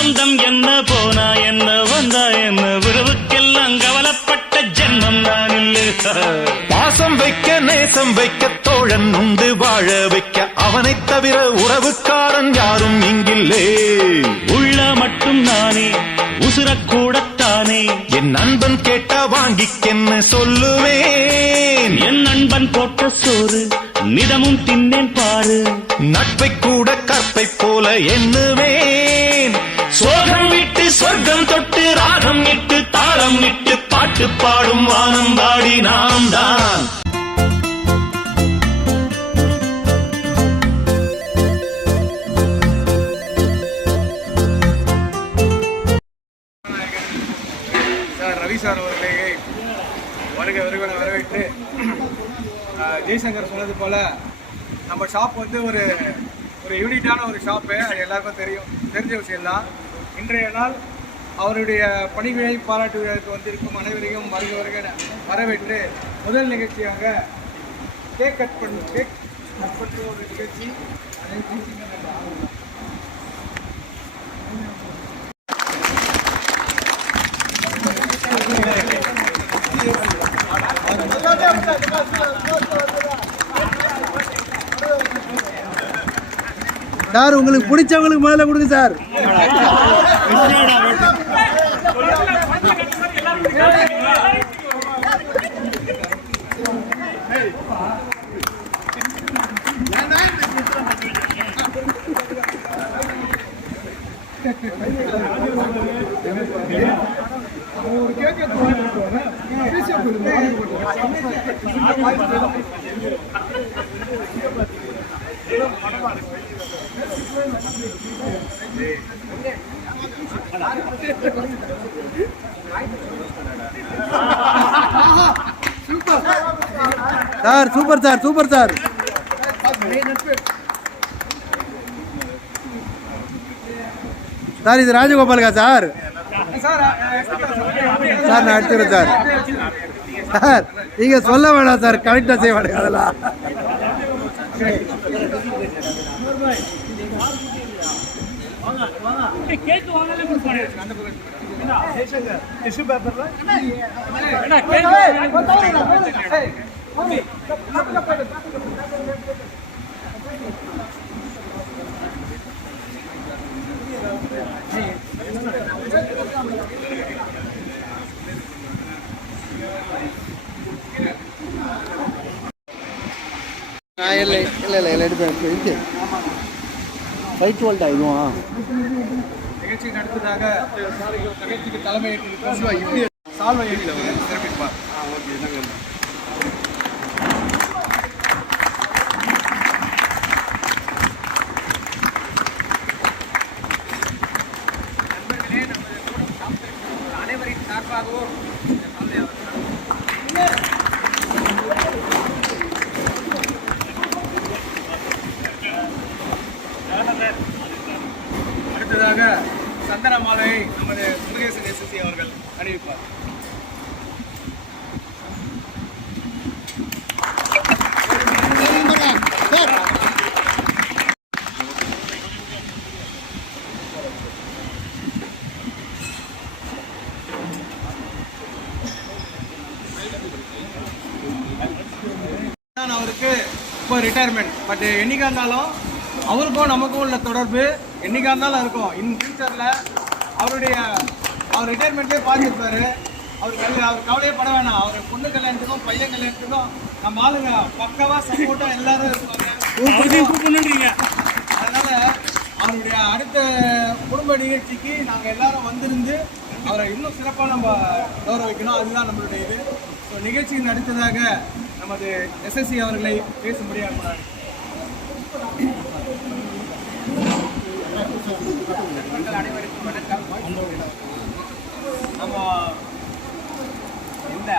சொந்தம் என்ன போனா என்ன வந்தா என்ன உறவுக்கெல்லாம் கவலைப்பட்ட ஜென்மம் நான் இல்லை. பாசம் வைக்க நேசம் வைக்க தோழன் உண்டு வாழ வைக்க அவனை தவிர உறவுக்காரன் யாரும் இங்கில்லே. உள்ள மட்டும் நானே உசுரக்கூடத்தானே என் நண்பன் கேட்டா வாங்கிக்கென்னு சொல்லுவேன். என் நண்பன் போட்ட சோறு நிதமும் தின்னேன் பாரு. நட்பை கூட கற்பை போல எண்ணுவேன். சோகம் விட்டு சொர்க்கம் தொட்டு ராகம் இட்டு தாளம் இட்டு பாட்டு பாடும் வானம் பாடி நாம் தான். ரவி சார் அவர்களை வருகை வரவேற்று ஜெய்சங்கர் சொன்னது போல் நம்ம ஷாப் வந்து ஒரு யூனிட்டான ஒரு ஷாப்பு. அது எல்லாருக்கும் தெரிஞ்ச விஷயம்தான். இன்றைய நாள் அவருடைய பணிகளை பாராட்டுவதற்கு வந்திருக்கும் அனைவரையும் வரவேற்று முதல் நிகழ்ச்சியாக கேக் கட் பண்ணுற ஒரு நிகழ்ச்சி. சார் உங்களுக்கு பிடிச்சவங்களுக்கு முதல்ல கொடுங்க sir. Sir super sir super sir. Sir இது ராஜகோபாலுக்கா சார்? சார் நான் எடுத்துக்கிறேன் சார். சார் நீங்க சொல்ல வேணாம் சார், கரெக்டா செய்ய வேண்டாம் அதெல்லாம். இல்லை எடுப்பேன். ரைட் வோல்ட் ஆயிடுவான். நிகழ்ச்சிக்கு அடுத்ததாக நிகழ்ச்சிக்கு தலைமையேற்று சால்வை சிறப்பிப்பார். அனைவரின் சார்பாகவும் அடுத்ததாக சந்தன மாலை நமது முருகேசன் எஸ்எஸ்சி அவர்கள் அணிவிப்பார். அவருக்கு இப்போ ரிட்டையர்மெண்ட். பட் என்னைக்கா இருந்தாலும் அவருக்கும் நமக்கும் உள்ள தொடர்பு என்னைக்கா இருந்தாலும் இருக்கும். இன் ஃபியூச்சரில் அவர் ரிட்டையர்மெண்ட்லேயே பார்த்துருப்பாரு. அவர் கவலையே பட வேணாம். அவர் பொண்ணு கல்யாணத்துக்கும் பையன் கல்யாணத்துக்கும் நம்ம ஆளுங்க பக்கவாக சப்போர்ட்டாக எல்லாரும் இருப்பாங்க. அதனால் அவருடைய அடுத்த குடும்ப நிகழ்ச்சிக்கு நாங்கள் எல்லாரும் வந்திருந்து அவரை இன்னும் சிறப்பாக நம்ம கௌரவிக்கணும். அதுதான் நம்மளுடைய இது. ஸோ நிகழ்ச்சியின் அடுத்ததாக நமது எஸ்எஸ்சி அவர்களை பேசும்படி அனுப்புகிறார். மக்கள் அனைவருக்கும் வணக்கம். நம்ம எந்த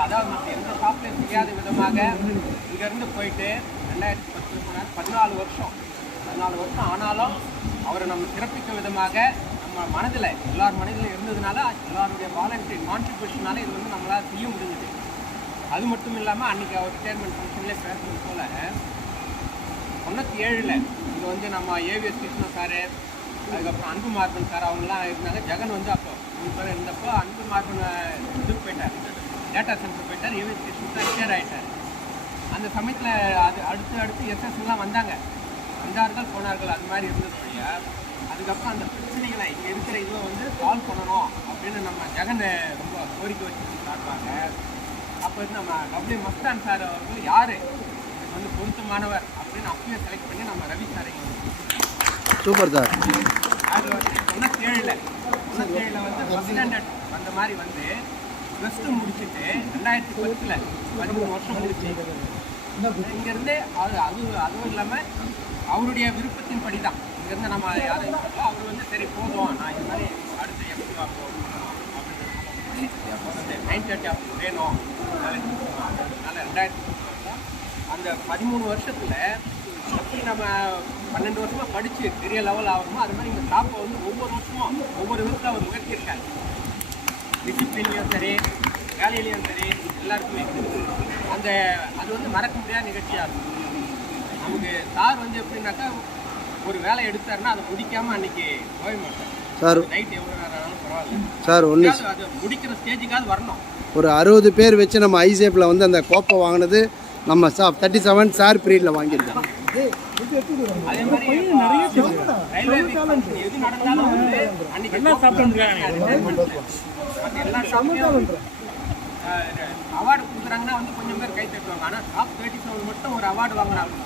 ஷாப்லையும் செய்யாத விதமாக இங்கேருந்து போயிட்டு 2010 14 வருஷம் ஆனாலும் அவரை நம்ம சிறப்பிக்கும் விதமாக நம்ம மனதில் எல்லார் மனதிலும் இருந்ததுனால எல்லாருடைய வாலண்டரி கான்ட்ரிபியூஷனால இது வந்து நம்மளால் செய்ய முடிஞ்சுது. அது மட்டும் இல்லாமல் அன்றைக்கி அவர் ரிட்டையர்மெண்ட் ஃபங்க்ஷன்லேயே பேசுறது போல் 97 இது வந்து நம்ம ஏவிஎஸ் கிருஷ்ண சார், அதுக்கப்புறம் அன்பு மார்பன் சார் அவங்களாம் இருந்தாங்க. ஜெகன் வந்து அப்போ 3 பேர் இருந்தப்போ அன்பு மார்பன் இதுக்கு போயிட்டார், டேட்டா சென்டர் போயிட்டார். ஏவி கிருஷ்ணன் தான் ரிட்டையர் ஆகிட்டார். அந்த சமயத்தில் அது அடுத்து எஸ்எஸ்லாம் வந்தார்கள் போனார்கள், அது மாதிரி இருந்தது வழியா. அதுக்கப்புறம் அந்த பிரச்சனைகளை இங்கே இருக்கிற இதை வந்து சால்வ் பண்ணணும் அப்படின்னு நம்ம ஜெகன் ரொம்ப கோரிக்கை வச்சு காட்டுவாங்க. அப்போ வந்து நம்ம டபிள்யூ மஸ்தான் சார் அவர்கள் யார் வந்து பொருத்தமானவர் அப்படின்னு அப்பயே செலக்ட் பண்ணி நம்ம ரவி சாரை சூப்பர் சார். அது வந்து 97 வந்து ஃபஸ்ட் ஸ்டாண்டர்ட் அந்த மாதிரி வந்து +2 முடிச்சுட்டு 2010 13 வருஷம் முடிச்சு இங்கேருந்து அதுவும் இல்லாமல் அவருடைய விருப்பத்தின் படி தான் இங்கேருந்து நம்ம யாரும் இருக்கோ அவர் வந்து சரி போதும், நான் இது மாதிரி அடுத்து எப்படி பண்ணணும் அப்படின்னு 930 வேணும். அதனால் 2010 அந்த 13 வருஷத்தில் எப்படி நம்ம 12 வருஷமாக படித்து பெரிய லெவல் ஆகணுமோ அது மாதிரி இந்த டாப்பை வந்து ஒவ்வொரு வருஷமும் ஒவ்வொரு விதத்தில் அவர் உயர்த்தியிருக்காரு. டிசிப்ளின்லையும் சரி, வேலையிலையும் சரி, எல்லாருக்குமே அது வந்து மறக்க முடியாத நிகழ்ச்சியாக இருக்கும். நமக்கு சார் வந்து எப்படின்னாக்கா ஒரு வேலை எடுத்தாருன்னா அதை முடிக்காமல் அன்றைக்கி போக மாட்டார் சார். நைட் எவ்வளோ நேரம் ஆனாலும் பரவாயில்ல சார் ஒன்று அது முடிக்கிற ஸ்டேஜுக்காவது வரணும். ஒரு 60 பேர் வச்சு நம்ம ஐசேப்பில் வந்து அந்த கோப்பை வாங்கினது நம்ம 37 சார் பீரியடில் வாங்கியிருக்கோம். அதே மாதிரி ரயில்வே எது நடந்தாலும் வந்து அன்னைக்கு எல்லா அவார்டு கொடுக்குறாங்கன்னா வந்து கொஞ்சம் பேர் கை தட்டுவாங்க. ஆனால் டாப் 37 மட்டும் ஒரு அவார்டு வாங்கினாலும்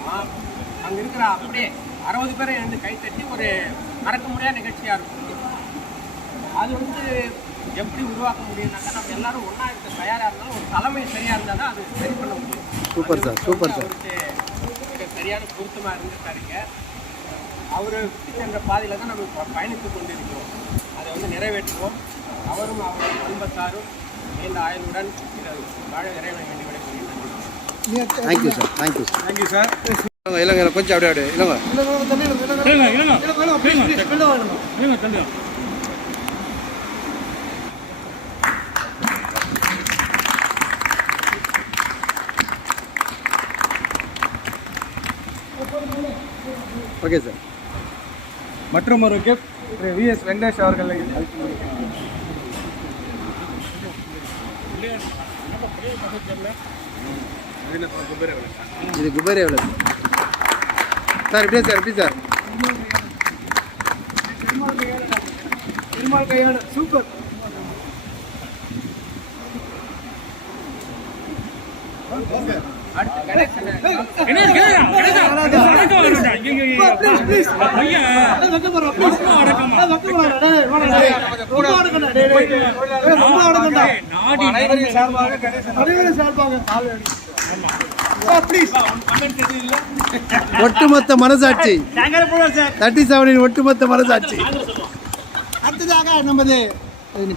அங்கே இருக்கிற அப்படியே 60 பேரை எழுந்து கை தட்டி ஒரு மறக்க முடியாத நிகழ்ச்சியாக இருக்கும். அது வந்து எப்படி உருவாக்க முடியும்னாக்கா நம்ம எல்லாரும் ஒன்றா இருக்க தயாராக இருந்தாலும் ஒரு தலைமை சரியாக இருந்தால் தான் அது சரி பண்ண முடியும். Super sir, super sir. அவருக்கு சரியான பொருத்தமாக இருந்துட்டாருங்க. அவர் சென்ற பாதையில் தான் நம்ம பயணித்து கொண்டு இருக்கிறோம். அதை வந்து நிறைவேற்றுவோம். அவரும் அவருடைய குடும்பத்தாரும் நீண்ட ஆயுளுடன் வாழ இறைவனை வேண்டி விடைபெறுகிறேன். Thank you sir, thank you sir. Thank you sir. இல்லைங்க கொஞ்சம் அப்படியே இல்லைங்க. Okay sir. மற்றும் ஒரு கிஃப்ட் VS வெங்கடேஷ் அவர்கள் இது குபேர் எவ்வளோ சார்? எப்படி சார், எப்படி சார்? சூப்பர். அடுத்து கணேசன் ஒட்டுமொத்த மனசாட்சி 37 ஒட்டுமொத்த மனசாட்சி. அடுத்ததாக நமது இல்லை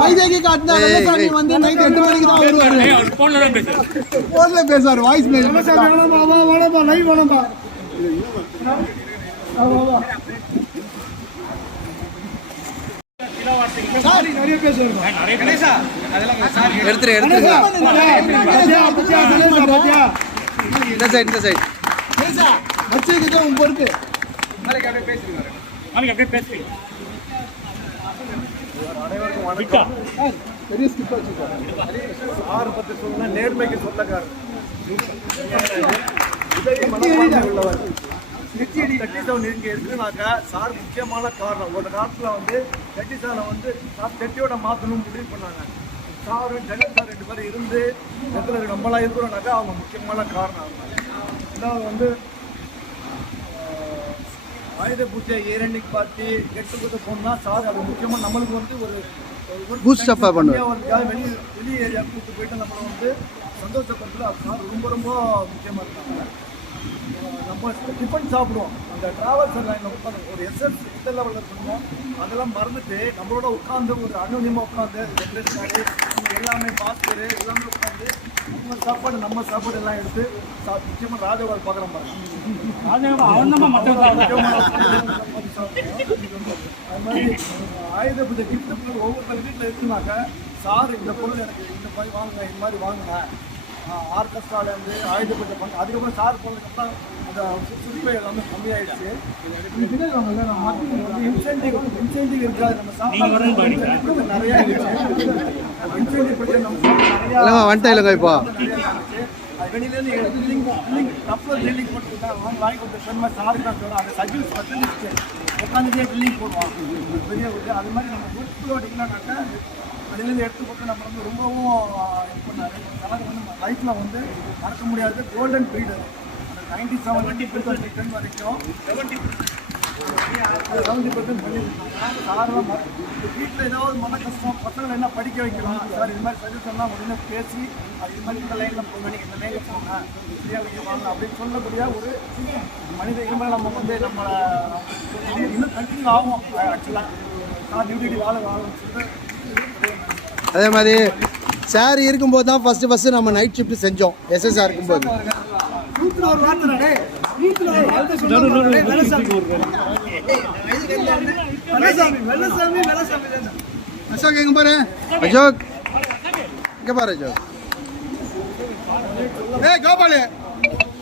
வைஜெகி காட்டினா வெள்ளசாமி வந்து நைட் 8 மணிக்கு தான் வருவாரு. போன்ல பேசுவார், வாய்ஸ் மெயில். லைவ் வேணும்பா. சாரி நிறைய பேசுவாங்க. கணேசா அதெல்லாம் எடுத்துரு இந்த சைடு, இந்த சைடு. கணேசா வச்சதுக்கு உன் பொறுப்பு. நாளைக்கு அப்படியே பேசுறீங்க. அனைவருக்கும் வணக்கம். பெரிய ஸ்கிப் வச்சுக்கோங்க. சார் பற்றி சொன்னா நேர்மைக்கு சொல்லக்காரர், உதவி மனப்பான்மை உள்ளவர். நிச்சயடி 37 இங்கே இருக்குனாக்கா சார் முக்கியமான காரணம். ஒரு காலத்தில் வந்து 37 வந்து சார் 30யோட மாற்றணும்னு முடிவு பண்ணாங்க. சாரும் ஜெகன் சார் 2 பேரும் இருந்து எத்தனை நம்மளாம் இருக்கிறோம்னாக்கா அவங்க முக்கியமான காரணம். ரெண்டாவது வந்து ஆயுத பூஜை ஏரண்டிக்கு பார்த்து கெட்டு போனால் சார் அது முக்கியமாக நம்மளுக்கு வந்து ஒரு பூஸ்டப்பாக பண்ணுவோம். வெளி ஏரியா கூப்பிட்டு போயிட்டு நம்மளை வந்து சந்தோஷப்படுறதுல அது சார் ரொம்ப ரொம்ப முக்கியமாக இருக்காங்க. நம்ம டிஃபன் சாப்பிடுவோம், அந்த டிராவல்ஸ் லைனில் உட்காந்து ஒரு எஸ்எஸ் எந்த லெவலில் இருக்கணுமோ அதெல்லாம் மறந்துட்டு நம்மளோட உட்காந்து ஒரு அனுநியமாக உட்காந்து ஜென்ரேஷனாரு எல்லாமே பாஸ்கர் எல்லாமே உட்காந்து நம்ம சாப்பாடு எல்லாம் எடுத்து முக்கியமாக ராஜபால் பார்க்குற மாதிரி அது மாதிரி ஆயுத பூஜை கிஃப்ட் ஒவ்வொருத்தர் வீட்டில் இருக்குனாக்கா சார் இந்த பொருள் எனக்கு இந்த மாதிரி வாங்குங்க, இந்த மாதிரி வாங்கினேன் ஆர்கெஸ்ட்ராலேருந்து ஆயுதப்பட்ட பங்கு அதுக்கப்புறம் சார் போனதுக்கப்புறம் அந்த சுற்றுப்பை எல்லாமே கம்மியாயிடுச்சு. இன்சென்டிவ் இருக்காது. நம்ம சாப்பாடு நிறையா இருந்துச்சு. இன்சென்டிவ் பிரச்சனை நம்ம நிறையா வந்துட்டேன் இல்லைங்க இப்போ வெளியிலேருந்து கப்பில் ட்ரில்லிங் போட்டுக்கிட்டா வாங்கி கொடுத்த பெருமை சாருக்கு தான் சொல்கிறோம். அந்த சர்வீஸ் பர்சன்டேஜ் உட்காந்துட்டே ட்ரில்லிங் போடுவோம். பெரிய அது மாதிரி நம்ம குரூப் ஓட்டிங்கன்னாக்கா வெளியிலேருந்து எடுத்து போட்டு நம்ம வந்து ரொம்பவும் இது பண்ணாரு. அதனால் வந்து லைஃப்பில் வந்து மறக்க முடியாது கோல்டன் பீரியட். அந்த 97% வரைக்கும் 70% பண்ணியிருக்காங்க. சாரெல்லாம் வீட்டில் ஏதாவது மன கஷ்டம் பசங்களை என்ன படிக்க வைக்கலாம் சார் இது மாதிரி சஜஷன்லாம் உடனே பேசி அது இது மாதிரி இந்த லைனில் போங்க, நீங்கள் இந்த லைனில் போங்க, சரியாக வாங்க அப்படின்னு சொல்லக்கூடிய ஒரு மனித இனிமேல் நம்ம வந்து நம்மளை இன்னும் கண்டினியூ ஆகும். ஆக்சுவலாக சார் டியூட்டி வாழ சொல்லிட்டு அதே மாதிரி சார் இருக்கும்போது தான் ஃபஸ்ட்டு நம்ம நைட் ஷிஃப்ட் செஞ்சோம். எஸ்எஸ்ஆர் இருக்கும்போது வீட்டில் ஒரு வார்த்தை வீட்டில் ஒரு வார்த்தை சொல்லுங்க. அசோக் எங்க பாரு, அசோக் இங்க பாரு, அசோக் கோபாலு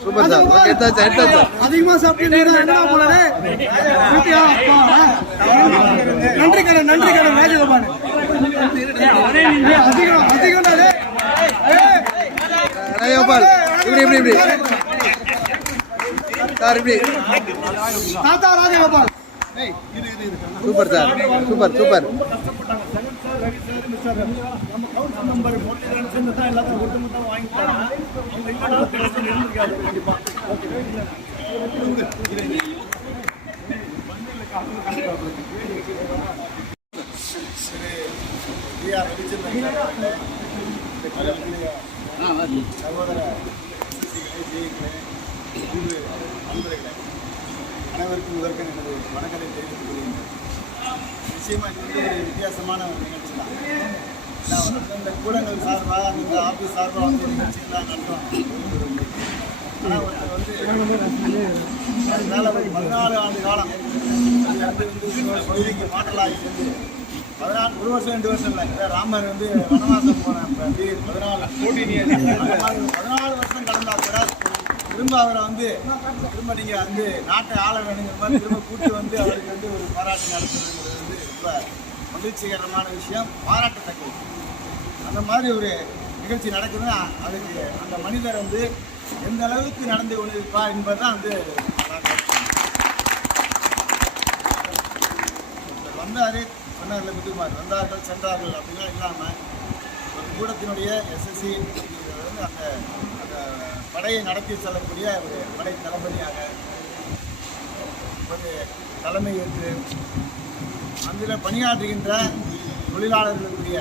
சூப்பர் சார். எடுத்தாச்சு அதிகமாக சாப்பிட்டு என்ன போனாரு. நன்றி கடன் ராஜகோபால் அதிகம் ராஜகோபால் இப்படி சார் இப்படி தாத்தா ராஜகோபால் சூப்பர் சார் சூப்பர் ரொம்ப கஷ்டப்பட்டாங்க. நம்ம கவுன்சில் நம்பர் சேர்ந்து தான் எல்லாத்தையும் ஒட்டுமொத்தம் வாங்கிட்டாங்க. அவங்க இல்லைனாலும் பிரச்சனை இருந்திருக்காது. கண்டிப்பாக சகோதர அனைவருக்கும் முதற்க எனது வணக்கத்தை தெரிவித்துக் கொள்கின்றேன். நிச்சயமாக இது வந்து ஒரு வித்தியாசமான ஒரு நிகழ்ச்சி தான். இந்த கூடங்கள் சார்பாக அந்த ஆஃபீஸ் சார்பாக வந்து நிகழ்ச்சியெல்லாம் நடத்தும். ஆனால் ஒருத்தர் வந்து அதனால் ஒரு 14 ஆண்டு காலம் பகுதிக்கு மாற்றலாகி சென்று 1 வருஷம் 2 வருஷம் இல்லை. ராமர் வந்து வனவாசம் போன பீரியட் 14 வருஷம் கடந்தால் கூட திரும்ப அவரை வந்து திரும்ப நீங்கள் வந்து நாட்டை ஆள வேணுங்கிற மாதிரி திரும்ப கூட்டி வந்து அவருக்கு வந்து ஒரு பாராட்டு நடத்துறதுங்கிறது வந்து ரொம்ப மகிழ்ச்சிகரமான விஷயம், பாராட்டத்தக்கது. அந்த மாதிரி ஒரு நிகழ்ச்சி நடக்குதுன்னா அதுக்கு அந்த மனிதர் வந்து எந்த அளவுக்கு நடந்து கொண்டிருப்பார் என்பதுதான் வந்து வந்தார் சொன்னார்ல முத்துக்குமார் வந்தார்கள் சென்றார்கள் அப்படின்லாம் இல்லாமல் ஒரு கூடத்தினுடைய எஸ்எஸ்சி அப்படிங்கிறது வந்து அந்த படையை நடத்தி செல்லக்கூடிய ஒரு படை தளபதியாக ஒரு தலைமை ஏற்று அதில் பணியாற்றுகின்ற தொழிலாளர்களுக்குரிய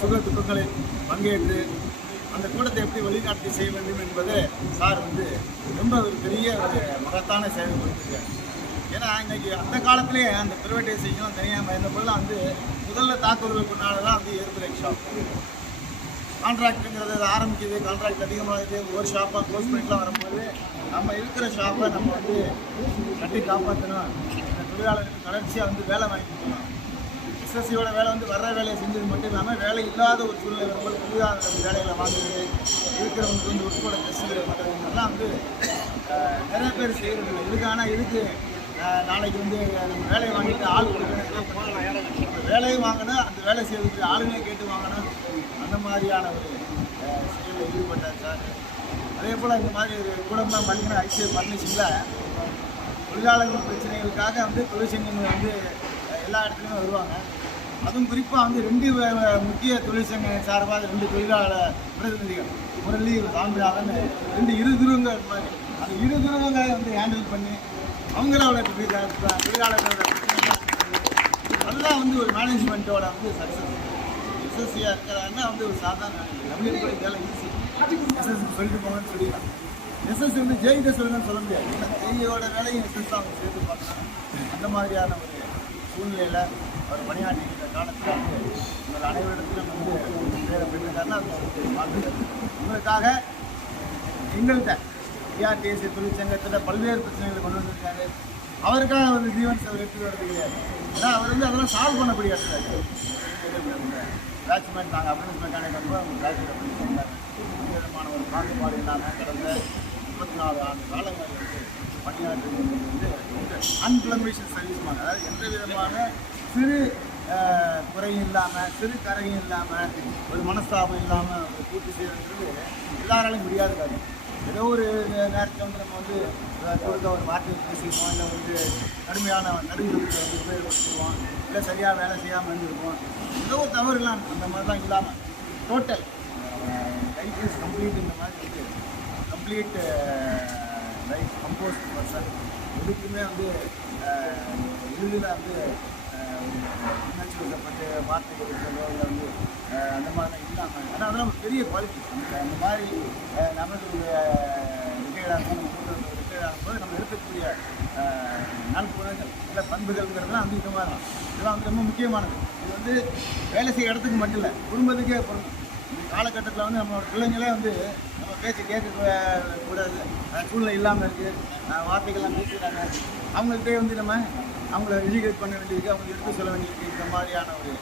சுக துக்கங்களில் பங்கேற்று அந்த கூட்டத்தை எப்படி வழிகாட்டி செய்ய வேண்டும் என்பது சார் வந்து ரொம்ப ஒரு பெரிய ஒரு மகத்தான சேவை கொடுத்துருக்காரு. ஏன்னா இன்னைக்கு அந்த காலத்திலே அந்த ப்ரைவேட்டைசேஷன் தனியாக இந்த பொருளாக வந்து முதல்ல தாக்குதலுக்கு முன்னால் தான் வந்து ஏர் பிரேக் ஷாப் கான்ட்ராக்டுங்கிறது ஆரம்பிக்குது. கான்ட்ராக்ட் அதிகமாகுது, ஒவ்வொரு ஷாப்பாக க்ளோஸ் பண்ணிட்டுலாம் வரும்போது நம்ம இருக்கிற ஷாப்பை நம்ம வந்து கட்டி காப்பாற்றணும். இந்த தொழிலாளர்களுக்கு தொடர்ச்சியாக வந்து வேலை வாங்கி கொடுக்கணும். எஸ்எஸ்சியோட வேலை வந்து வர்ற வேலையை செஞ்சது மட்டும் இல்லாமல் வேலை இல்லாத ஒரு சூழ்நிலை வரும்போது புதிதாக வேலையில் வாங்குறது, இருக்கிறவங்களுக்கு வந்து உட்பட டெஸ்ட்டுகளை பண்ணுறதுலாம் வந்து நிறைய பேர் செய்கிறது. இதுக்கு நாளைக்கு வந்து நம்ம வேலையை வாங்கிட்டு ஆள் கொடுக்கணும், வேலையும் வாங்கணும், அந்த வேலை செய்யறதுக்கு ஆளுங்களே கேட்டு வாங்கணும். அந்த மாதிரியான ஒரு செயலில் ஈடுபட்டார் சார். அதே போல் இந்த மாதிரி ஒரு குடும்பம் பண்ணிக்கிற ஐசிஎல் பர்னிஷனில் தொழிலாளர்கள் பிரச்சனைகளுக்காக வந்து தொழிற்சங்கங்கள் வந்து எல்லா இடத்துலையும் வருவாங்க. அதுவும் குறிப்பாக வந்து 2 முக்கிய தொழிற்சங்க சார்பாக 2 தொழிலாளர் பிரதிநிதிகள் முரளி சாமிநாதன் 2 இருதுருவங்கள் மாதிரி அந்த இருதுருவங்களை வந்து ஹேண்டில் பண்ணி அவங்களோட தொழிலாளர்களோட அதெல்லாம் வந்து ஒரு மேனேஜ்மெண்ட்டோட வந்து சக்ஸஸ். எஸ்எஸ்சியாக இருக்கிறாங்கன்னா வந்து ஒரு சாதாரண தமிழ் வேலை ஈஸி. எஸ்எஸ்சி சொல்லிட்டு போங்கன்னு சொல்லிடலாம். எஸ்எஸ்சி வந்து ஜெயிட்ட சொல்லுங்கன்னு சொல்ல முடியாது. ஏன்னா ஜெயியோட வேலையும் எஸ்எஸ் அவங்க சேர்த்து பார்க்கலாம். அந்த மாதிரியான ஒரு சூழ்நிலையில் அவர் பணியாற்றிக்கிற காலத்தில் வந்து உங்கள் அனைவரிடத்திலும் வந்து வேலை பெற்றிருக்காருன்னா அது வாழ்த்துக்கள். உங்களுக்காக எங்கள்கிட்ட டிஆர்டிஎஸ்சி தொழிற்சங்கத்தில் பல்வேறு பிரச்சனைகளை கொண்டு வந்திருக்காரு. அவருக்காக வந்து ஜீவன்ஸ் அவர் எடுத்துகிட்டு வரது கிடையாது. ஏன்னா அவர் வந்து அதெல்லாம் சால்வ் பண்ணக்கூடிய பேட்ச்மேன் நாங்கள் அப்ரன்ஸ் மெக்கானிக் வந்து அவங்க கிராஜுவேட் பண்ணி சொன்னார். விதமான ஒரு பாகுபாடு இல்லாமல் கடந்த 34 ஆண்டு காலங்கள் வந்து பணியாற்றுவது வந்து அன்பிளமிஷன் சர்வீஸ் மாதிரி, அதாவது எந்த விதமான சிறு குறையும் இல்லாமல் சிறு கரையும் இல்லாமல் ஒரு மனஸ்தாபம் இல்லாமல் ஒரு பூர்த்தி செய்யறது எல்லாராலையும் முடியாத காரியம். ஏதோ ஒரு நேரத்தில் வந்து நம்ம வந்து கொடுத்த ஒரு வார்த்தை பேசிக்குவோம், இல்லை வந்து கடுமையான நடுநிலையை வந்து உபயோகப்படுத்திடுவோம், இல்லை சரியாக வேலை செய்யாமல் இருந்திருப்போம். ஏதோ ஒரு தவறுலாம் அந்த மாதிரிலாம் இல்லாமல் டோட்டல் லைஃப் இஸ் கம்ப்ளீட். இந்த மாதிரி வந்து கம்ப்ளீட் லைஃப் கம்போஸ் பர்சன். எதுக்குமே வந்து இறுதியில் வந்து உணர்ச்சிப்பட்டு வார்த்தைகள் இருக்கிறதோ இல்லை வந்து அந்த மாதிரிலாம் இல்லாமல், ஆனால் அதெல்லாம் ஒரு பெரிய குவாலிட்டி. அந்த மாதிரி நபர்களுடைய ரிட்டையர்ட் ஆகும்போது நம்ம மூத்த ரிட்டையர்ட் ஆகும்போது நம்ம இருக்கக்கூடிய நல்குணங்கள் இல்லை பண்புகள்ங்கிறதுலாம் வந்து இது மாதிரி இதெல்லாம் வந்து ரொம்ப முக்கியமானது. இது வந்து வேலை செய்ய இடத்துக்கு மட்டும் இல்லை, குடும்பத்துக்கே பொருந்தும். இந்த காலகட்டத்தில் வந்து நம்மளோட பிள்ளைங்களே வந்து நம்ம பேச்சு கேட்க கூடாது சூழ்நிலை இல்லாமல் இருக்குது, வார்த்தைகள்லாம் பேசுகிறாங்க. அவங்கள்ட்டே வந்து நம்ம அவங்கள எஜுகேட் பண்ண வேண்டியிருக்கு, அவங்களுக்கு எடுத்து சொல்ல வேண்டியிருக்கு. இந்த மாதிரியான ஒரு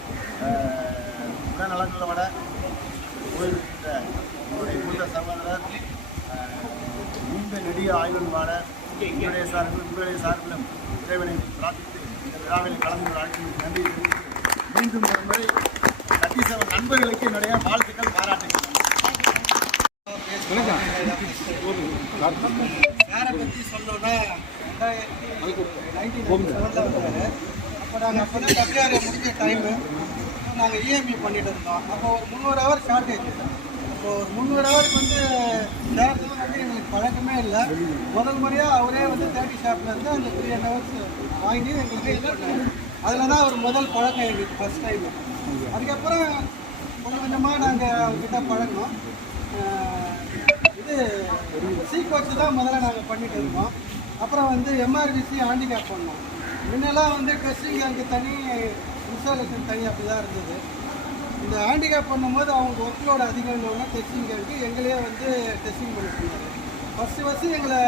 உடல்நலங்களோட ஓய்வுகின்ற என்னுடைய மூத்த சகோதரர் நீண்ட நெடிய ஆயுள் வாழ உங்களுடைய சார்பிலும் இறைவனை பிரார்த்தித்து இந்த விழாவில் கலந்து அழைத்து நன்றி தெரிவித்து மீண்டும் ஒரு முறை 37 நண்பர்களுக்கு என்னுடைய வாழ்த்துக்கள், பாராட்டுகள். சாரை பற்றி சொல்லணும்னா 1997 வந்தார். அப்போ நாங்கள் அப்போ தான் WRA முடிஞ்ச டைமு நாங்கள் இஎம்இ பண்ணிட்டு இருந்தோம். அப்போ ஒரு 300 ஹவர் ஷார்ட்டேஜ். அப்போ ஒரு 300 ஹவருக்கு வந்து ஷேர் தான் வந்து எங்களுக்கு பழக்கமே இல்லை. முதல் முறையாக அவரே வந்து 30 ஷாப்பில் இருந்து அந்த 300 ஹவர்ஸ் வாங்கி எங்களுக்கு இது பண்ணார். அதில் தான் ஒரு முதல் பழக்கம் எங்களுக்கு ஃபஸ்ட் டைம். அதுக்கப்புறம் கொஞ்சம் கொஞ்சமாக நாங்கள் அவர்கிட்ட பழகினோம். இது சீக்வன்ஸ் தான் முதல்ல நாங்கள் பண்ணிட்டு இருக்கோம். அப்புறம் வந்து எம்ஆர்விசி ஹேண்டிகேப் பண்ணோம். முன்னெல்லாம் வந்து டெஸ்டிங் எனக்கு தனி, இன்ஸ்டாலேஷன் தனி, அப்படி தான் இருந்தது. இந்த ஹேண்டிகேப் பண்ணும்போது அவங்க ஒர்க்லோடு அதிகம்னோன்னா டெஸ்டிங் இருக்கு, எங்களையே வந்து டெஸ்டிங் பண்ண சொன்னார். ஃபஸ்ட்டு எங்களை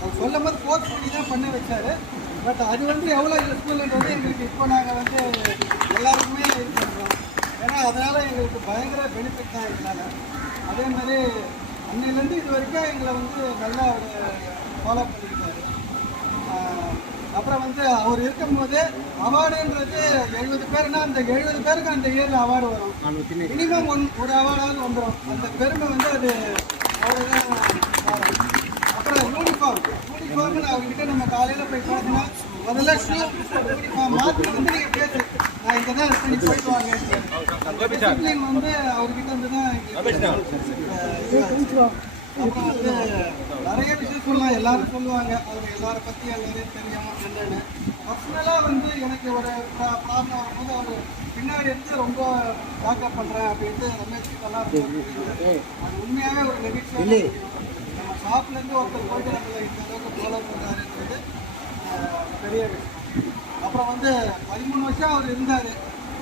அவர் சொல்லும் போது ஃபோர்ஸ் பண்ணி தான் பண்ண வச்சார். பட் அது வந்து எவ்வளோ யூஸ்ஃபுல்ன்றது எங்களுக்கு இப்போ நாங்கள் வந்து எல்லாருக்குமே இது பண்ணுறோம். ஏன்னா அதனால் எங்களுக்கு பயங்கர பெனிஃபிட் தான் எங்களால். அதே மாதிரி அன்னையிலேருந்து இது வரைக்கும் எங்களை வந்து நல்லா அவர் ஃபாலோ பண்ணிக்கிட்டாரு. அப்புறம் வந்து அவர் இருக்கும்போது அவார்டுன்றது 70 பேருனா அந்த 70 பேருக்கு அந்த இயரில் அவார்டு வரும். மினிமம் ஒரு அவார்டாவது வந்துடும். அந்த பெருமை வந்து அது அவர் தான். அப்புறம் யூனிஃபார்ம்னு அவர்கிட்ட நம்ம காலையில் போய் பார்த்தோன்னா முதல்ல யூனிஃபார்ம் மாற்றி வந்து நீங்கள் பேசு, நான் இங்கே தான் இருக்கேன், நீ போயிட்டு வாங்க. டிசிப்ளின் வந்து அவர்கிட்ட வந்து தான். அப்புறம் வந்து நிறைய விஷயம் சொல்லலாம், எல்லாரும் சொல்லுவாங்க அவர் எல்லாரை பற்றி எல்லாரையும் தெரியாமல் என்னென்னு. பர்சனலாக வந்து எனக்கு ஒரு ப்ராப்ளம் வரும்போது அவர் பின்னாடி இருந்து ரொம்ப பேக்கப் பண்ணுறேன் அப்படின்ட்டு ரமேஷ்க்கு நல்லா இருக்கும். அது உண்மையாகவே ஒரு நெகிழ்ச்சியாக நம்ம ஷாப்லேருந்து ஒருத்தர் போயிட்டு நம்மளை இந்த அளவுக்கு ஃபாலோ பண்ணுறாருன்றது பெரிய விஷயம். அப்புறம் வந்து 13 வருஷம் அவர் இருந்தார்.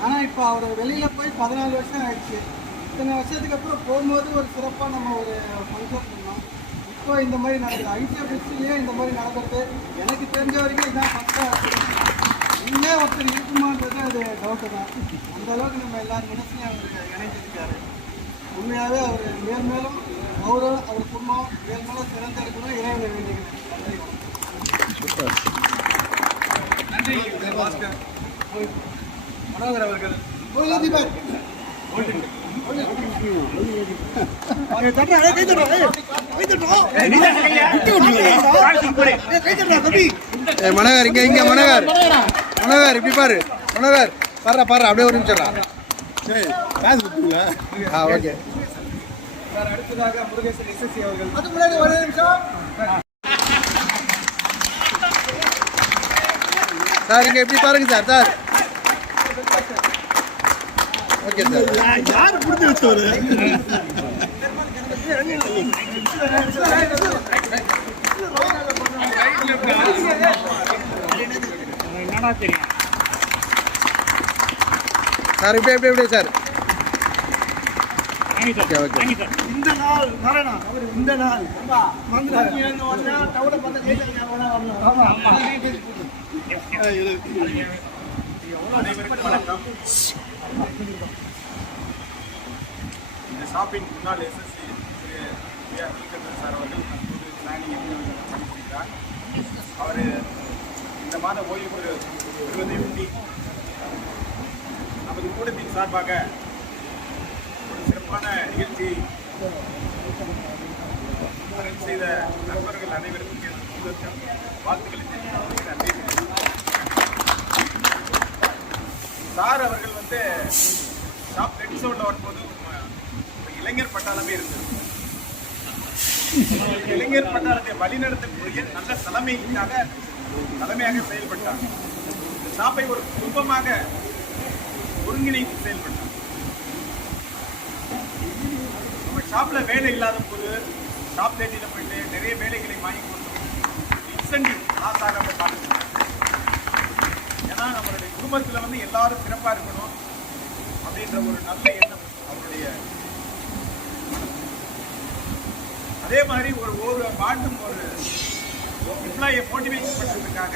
ஆனால் இப்போ அவர் வெளியில் போய் 14 வருஷம் ஆயிடுச்சு. இத்தனை வருஷத்துக்கு அப்புறம் போகும்போது ஒரு சிறப்பாக நம்ம ஒரு ஃபங்க்ஷன் பண்ணோம். இப்போ இந்த மாதிரி நடக்குது ஐசிஎஃப்எஸ்சிலேயே இந்த மாதிரி நடக்கிறது எனக்கு தெரிஞ்ச வரைக்கும் இதுதான் ஃபஸ்ட்டாக. இன்னே ஒருத்தர் இருக்குமான்றது அது டவுட்டு தான். அந்த அளவுக்கு நம்ம எல்லாரும் மனசுலையும் அவர் இணைஞ்சிருக்காரு. உண்மையாகவே அவர் மேலும் அவரும் அவர் குடும்பம் மேலும் சிறந்த இருக்கணும் இறைவனை வேண்டிக்கிறேன். நன்றி பாஸ்கர் மனோகர் அவர்கள். மனோகர் இங்க மனோகர் இப்படி பாரு, மனோகர் பாரு அப்படியே ஒரு நிமிஷம். Okay sir. அடுத்ததாக முருகேசன் எஸ்எஸ்சி அவர்கள். அதுக்கு முன்னாடி ஒரு நிமிஷம் சார், இங்க எப்படி பாருங்க சார். Okay sir. யார் புரிஞ்சு வச்சவர்? என்னடா தெரியும் சார், எப்படி சார். ஓகே. இந்த நாள் நாராயணா இந்த நாள் டவுனை பார்த்து இந்த ஷாப்பிங் முன்னாள் எஸ்எஸ்சி இருக்கக்கூடிய அனில்கந்தன் சார் அவர்கள் தற்போது பிளானிங் பண்ணியிருக்கிறார். அவர் இந்த மாத ஓய்வு பெறுவதையொட்டி நமது கூட்டத்தின் சார்பாக ஒரு சிறப்பான நிகழ்ச்சியை அரேஞ்ச் செய்த நண்பர்கள் அனைவருக்கும் வாழ்த்துக்களை தெரிவித்துக் சார் அவர்கள் வந்து டாப் எபிசோட்ல வரும்போது இளைஞர் பட்டாளமே இருந்தது. இளைஞர் பட்டாளத்தை வழிநடத்தக்கூடிய நல்ல தலைமையாக செயல்பட்டார். இந்த ஷாப்பை ஒரு குடும்பமாக ஒருங்கிணைத்து செயல்பட்டார். நம்ம ஷாப்ல வேலை இல்லாத போது ஷாப் தேடியில போயிட்டு நிறைய வேலைகளை வாங்கி கொடுத்து இன்சென்டிவ் லாஸ் ஆகாம பார்த்துக்கணும். ஏன்னா நம்மளுடைய குடும்பத்துல வந்து எல்லாரும் சிறப்பா இருக்கணும் அப்படின்ற ஒரு நல்ல எண்ணம் அவருடைய. அதே மாதிரி ஒரு ஆண்டும் ஒரு எம்ப்ளாயை மோட்டிவேஷன் பண்ணுறதுக்காக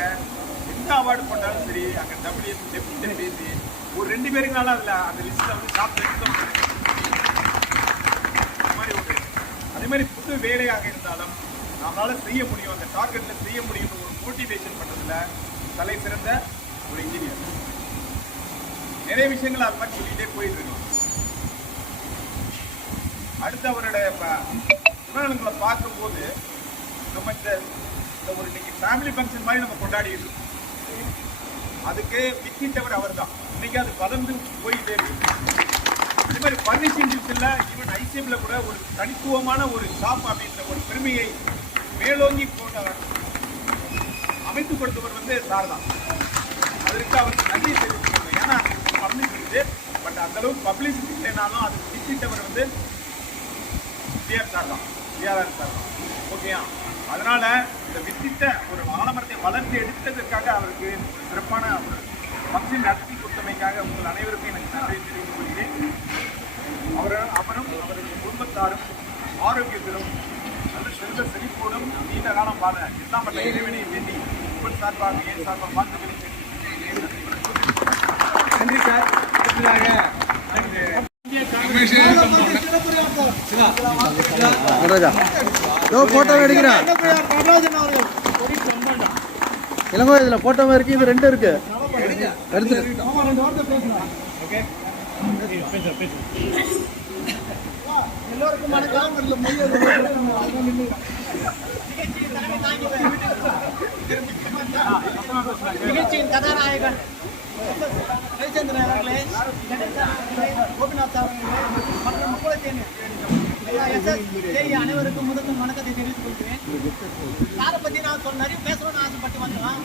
எந்த அவார்டு போட்டாலும் சரி அங்கே டெப்யூட்டி பேசி ஒரு 2 பேருக்குனாலும் அதில் அந்த லிஸ்ட்டில் வந்து ஷாப் அதே மாதிரி புது வேலையாக இருந்தாலும் நம்மளால செய்ய முடியும், அந்த டார்கெட்ல செய்ய முடியும் ஒரு மோட்டிவேஷன் பண்றதுல தலை சிறந்த ஒரு இன்ஜினியர். நிறைய விஷயங்கள் அது மாதிரி சொல்லிட்டே போயிட்டு இருக்கோம். அடுத்து அவருடைய குணநலங்களை பார்க்கும்போது நம்ம இந்த ஒரு இன்னைக்கு ஃபேமிலி ஃபங்க்ஷன் மாதிரி நம்ம கொண்டாடிட்டு இருக்கோம். அதுக்கு வித்திட்டவர் அவர் தான். இன்னைக்கு அது வளர்ந்து போயிட்டே இருக்கு. அதே மாதிரி பர்னிஷிங் டிவிஷன்ல ஈவன் ஐசிஎம்ல கூட ஒரு தனித்துவமான ஒரு ஷாப் அப்படின்ற ஒரு பெருமையை மேலோங்கி அமைத்து கொடுத்தவர் வந்து சார் தான். அதற்கு அவருக்கு நன்றி தெரிவிச்சுக்கணும். ஏன்னா பப்ளிசிட்டி பட் அந்த அளவுக்கு பப்ளிசிட்டி இல்லைனாலும் அது வித்திட்டவர் வந்து டிஆர் சார் தான். ஓகேயா? அதனால இந்த வித்திட்ட ஒரு ஆலமரத்தை வளர்த்து எடுத்ததற்காக அவருக்கு ஒரு சிறப்பான ஒரு ஃபங்க்ஷன் நடத்தி கொடுத்தமைக்காக உங்கள் அனைவருக்கும் எனக்கு நன்றி தெரிவித்துக் கொள்கிறேன். அவரும் அவருடைய குடும்பத்தாரும் ஆரோக்கியத்திலும் நல்ல செல்வ செழிப்போடும் நீண்ட காலம் வாழ எல்லாம் மற்ற இறைவனை வேண்டி உங்கள் சார்பாக என் சார்பாக வாழ்த்துக்களை நன்றி சார். போட்டோ எடுக்கிறேன். இளங்கோ இதுல போட்டோவும் இருக்கு, இது 2 இருக்கு. எல்லோருக்கும் வணக்கம். நிகழ்ச்சியின் கதாநாயகன் ரவிச்சந்திரன் அவர்களே, கோபிநாத் அவர்களே மற்றும் முக்குளத்தேன் அனைவருக்கும் முதல் வணக்கத்தை தெரிவித்துக் கொள்கிறேன். சாரை பத்தி நான் நிறைய பேசணும்னு ஆசைப்பட்டு வந்தோம்.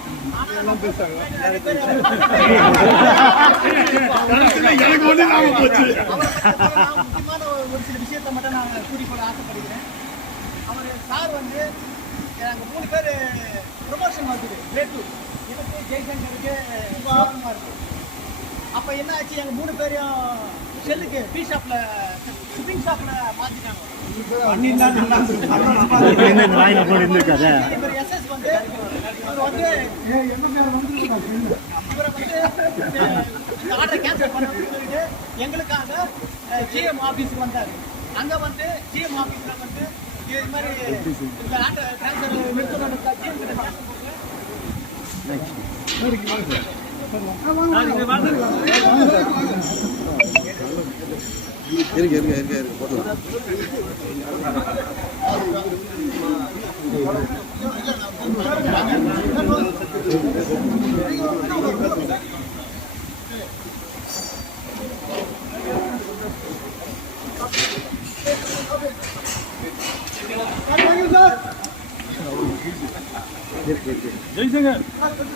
முக்கியமான ஒரு சில விஷயத்தை மட்டும் நான் கூறிக்கொள்ள ஆசைப்படுகிறேன். சார் வந்து எங்க 3 பேர் ப்ரொமோஷன் வந்தது. கிரேட் 2 எனக்கு ஜெய்சங்கருக்கு இருக்கு. அப்ப என்ன ஆச்சு, எங்க 3 பேரையும் ஷெல்லுக்கு பி ஷாப்ல ஷிப்பிங் ஷாப்ல மாத்திட்டாங்க. எஸ்எஸ் வந்து ஆர்டர் கேன்சல் பண்ணணும்னு சொல்லிட்டு எங்களுக்காக ஜிஎம் ஆபீஸ்க்கு வந்தாரு. அங்க வந்து ஜிஎம் ஆபீஸ்ல வந்து இது மாதிரி இந்த ஆர்டர் டிரான்ஸ்ஃபர் நிறுத்தணும் ஜிஎம் கிட்ட இருக்கு போட்டலாம்.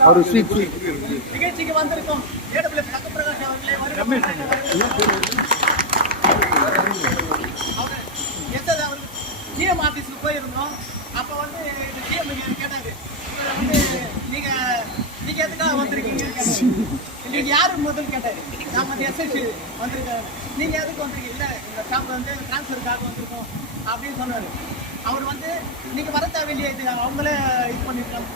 அவர் ஸ்வீட் நிகழ்ச்சிக்கு வந்திருக்கோம் ஏடபிள்யூஎஸ் தங்கப்பிரகாஷ் அவர்களே ஜிஎம் ஆஃபீஸுக்கு போயிருந்தோம். அப்போ வந்து ஜிஎம் கேட்டாரு, வந்து நீங்க எதுக்காக வந்திருக்கீங்க, நீங்க யாரு முதல் கேட்டாரு. நான் வந்து எஸ்எஸ்சி வந்திருக்கேன். நீங்க எதுக்கு வந்திருக்கீங்க? இல்லை இந்த ஷாப் வந்து டிரான்ஸ்ஃபருக்காக வந்திருக்கோம் அப்படின்னு சொன்னாரு. அவர் வந்து நீங்க வர தேவையில்லையே, இது அவங்களே இது பண்ணிருக்காங்க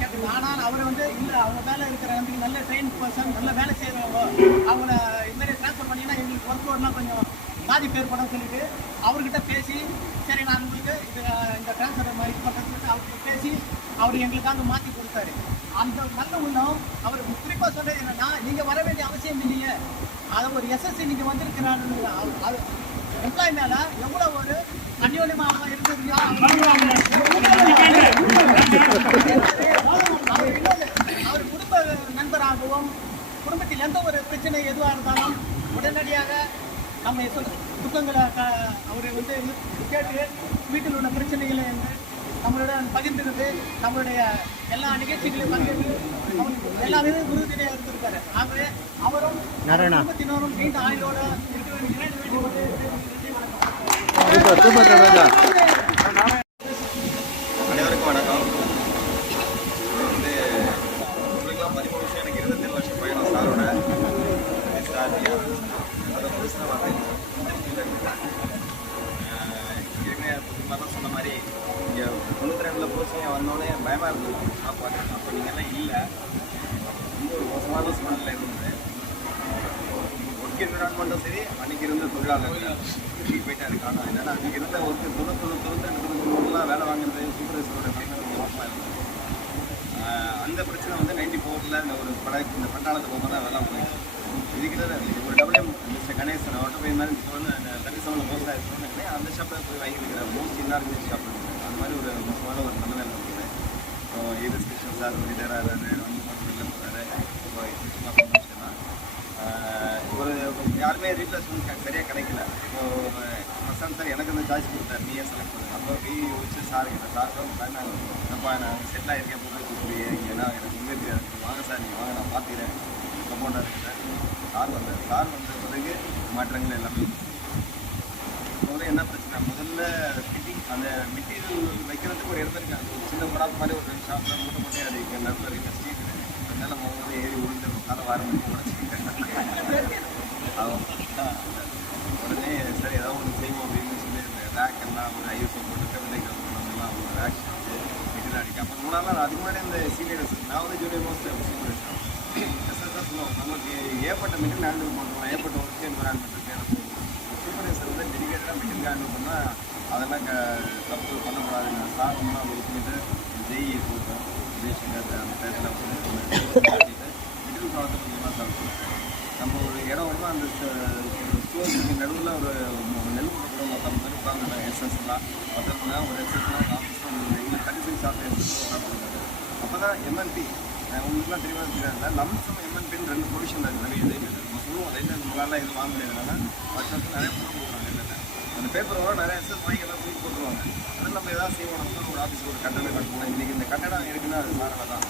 கேட்டுங்க. ஆனால் அவர் வந்து இல்லை, அவங்க வேலை இருக்கிற வந்து நல்ல ட்ரெயின் பர்சன், நல்ல வேலை செய்கிறவங்க, அவங்கள இதுமாதிரி ட்ரான்ஸ்ஃபர் பண்ணிங்கன்னா எங்களுக்கு ஒர்க் லோட்லாம் கொஞ்சம் பாதிப்பு ஏற்படும் சொல்லிட்டு அவர்கிட்ட பேசி சரி நான் உங்களுக்கு இந்த டிரான்ஸ்ஃபர் மாதிரி பண்ணுறதுக்கு அவருக்கு பேசி அவர் எங்களுக்காக மாற்றி கொடுத்தாரு. அந்த நல்ல உள்ளம் அவர் குறிப்பாக சொல்றது என்னன்னா, நீங்கள் வர வேண்டிய அவசியம் இல்லையே, அதை ஒரு எஸ்எஸ்சி நீங்கள் வந்திருக்கிறாரு அது எம்ப்ளாய் மேலே எவ்வளோ ஒரு அந்யோன்யமாக இருந்ததுயா. அவர் குடும்ப நண்பராகவும் குடும்பத்தில் எந்த ஒரு பிரச்சனை எதுவாக இருந்தாலும் உடனடியாக நம்ம துக்கங்களை அவர் வந்து கேட்டு வீட்டில் உள்ள பிரச்சனைகளை நம்மளுடன் பகிர்ந்துக்கிறது, நம்மளுடைய எல்லா நிகழ்ச்சிகளையும் பங்கேற்று அவர் எல்லாமே உறுதுணையாக இருந்திருக்காரு. ஆகவே அவரும் குடும்பத்தினரும் நீண்ட ஆயுளோட இருக்க வேண்டிய அனைவருக்கும் வணக்கம். வந்து உங்களுக்கெல்லாம் 13 வருஷம், எனக்கு 27 வருஷம் பயணம் சாரோட அதை புதுசாக வந்து ஏற்கனவே புதுமாதிரி சொன்ன மாதிரி இங்கே 92 போஸ்டிங் வந்தோடனே பயமாக இருந்தது. நான் பார்க்குறேன் அப்போ நீங்கள்லாம் இல்லை, ரொம்ப ஒரு மோசமான சூழ்நிலை இருந்தது. ஒர்க் என்விரான்மெண்ட்டும் சரி, அன்றைக்கி இருந்த தொழிலாளர்கள் போயிட்டா இருக்காங்க. என்னன்னா அன்றைக்கி இருந்த ஒர்க்கு 92 வேலை வாங்குறது சூப்பர்வைசரோட நிலைமை மோசமாக இருந்தது. அந்த பிரச்சனை வந்து 94 இந்த ஒரு இந்த பட்டாளத்துக்கு போகும்போது தான் வேலை வாங்க இதுக்கிட்ட ஒரு WM மிஸ்டர் கணேசன் அவர்கிட்ட போய் இருந்தாலும் இப்போ வந்து 37 போஸ்டாக இருக்கணும்னு அந்த ஷாப்பில் போய் வாங்கியிருக்கிறார். மோஸ்ட் இன்னார்கனைஸ் ஷாப் அந்த மாதிரி ஒரு மோசமான ஒரு நிலைமை இருக்குது. ஸோ ஏது ஸ்டேஷன் சார் ரிட்டையர் ஆகிறாரு, வந்து ஹாஸ்பிட்டலில் போகிறாரு. இப்போ சும்மா சந்தோஷம் ஒரு யாருமே ரீப்ளேஸ்மெண்ட் சரியாக கிடைக்கல. ஸோ பிரசாந்த் சார் எனக்கு இந்த சாய்ஸ் கொடுத்தாரு, நீயே செலக்ட் பண்ணு. அப்போ போய் வச்சு சார் கிட்ட சார் அப்பா நான் செட்டில் ஆகிருக்கேன், போய் கொடுக்குறியே இங்கேனா எனக்கு உண்மை தெரியாது, வாங்க சார் நீங்கள் வாங்க நான் பார்த்துக்கிறேன் சப்போர்ட்டாக இருக்கிறேன். சார் வந்தார். சார் வந்த பிறகு மாற்றங்கள் எல்லாமே. முதல்ல என்ன பிரச்சனை, முதல்ல ஃபிட்டிங் அந்த மெட்டீரியல் வைக்கிறதுக்கு ஒரு இருந்திருக்காங்க. ஒரு சின்ன ப்ராப் மாதிரி ஒரு ஷாப்பில் மூட்டை போட்டே அது நடுவில் இருக்க ஸ்ட்ரீட் அதனால போகும்போது ஏறி உளுந்து காலை வார மணிக்கு உடச்சிக்கிட்டேன். உடனே சரி ஏதாவது ஒன்று செய்வோம் அப்படின்னு சொல்லி இந்த ரேக் எல்லாம் ஒரு ஐஎஸ்ஓ போட்டு விலைக்கு எல்லாம் ஒரு ரேக் மெட்டீரியல் அடிக்க. அப்போ 3 நாள் அதுக்கு முன்னாடி இந்த சீனியர்ஸ் நான் வந்து ஜூனியர் மோஸ்ட் சூப்பர்வைசர் எஸ்எஸ்தான் சொல்லுவோம். நமக்கு ஏற்பட்ட மெட்டீரியல் ஹேண்டில் பண்ணுறோம், ஏற்பட்ட ஒர்க்கு என்விரான்மெண்ட் இருக்குது. சூப்பர்வைசர் வந்து டெடிகேட்டாக மெட்டீரியல் ஹேண்டில் பண்ணால் அதெல்லாம் தப்பு பண்ணக்கூடாதுங்க. சார் வந்து அவங்க ஒத்துக்கிட்டு ஜெய் கொடுத்தோம் ஜெய்சங்கர் அந்த டேட்டில் மெட்டீரியல் ப்ராடக்ட் கொஞ்சமாக சார் நம்ம ஒரு இடம் வந்து அந்த ஸ்டோருக்கு நடுவில் ஒரு நெல் கொடுக்குற மொத்தம் மாதிரி உட்காந்து எஸ்எஸ்லாம் மொத்தம்னா ஒரு எஸ்எஸ்லாம் ஆஃபீஸ் எங்களுக்கு கண்டிப்பாக சாப்பிட்டு அப்போ தான் எம்என்பி உங்களுக்குலாம் தெரியாது லம்சம் எம்என்பின்னு 2 ப்ரொவிஷன் இருக்குது. நிறைய இது நம்ம சொல்லுவோம் அதை இல்லை உங்களால் இது வாங்க முடியாதுனால வருஷத்துக்கு நிறைய பணம் கொடுக்குறாங்க. இல்லை அந்த பேப்பரோட நிறைய எஸ்எஸ் வாங்கி எல்லாம் தூக்கி போட்டுருவாங்க. அதில் நம்ம எதாவது செய்வோம், நம்ம ஒரு ஆஃபீஸில் ஒரு கட்டடம் கட்டணும். இன்றைக்கி இந்த கட்டடம் இருக்குன்னா அது சாரால் தான்.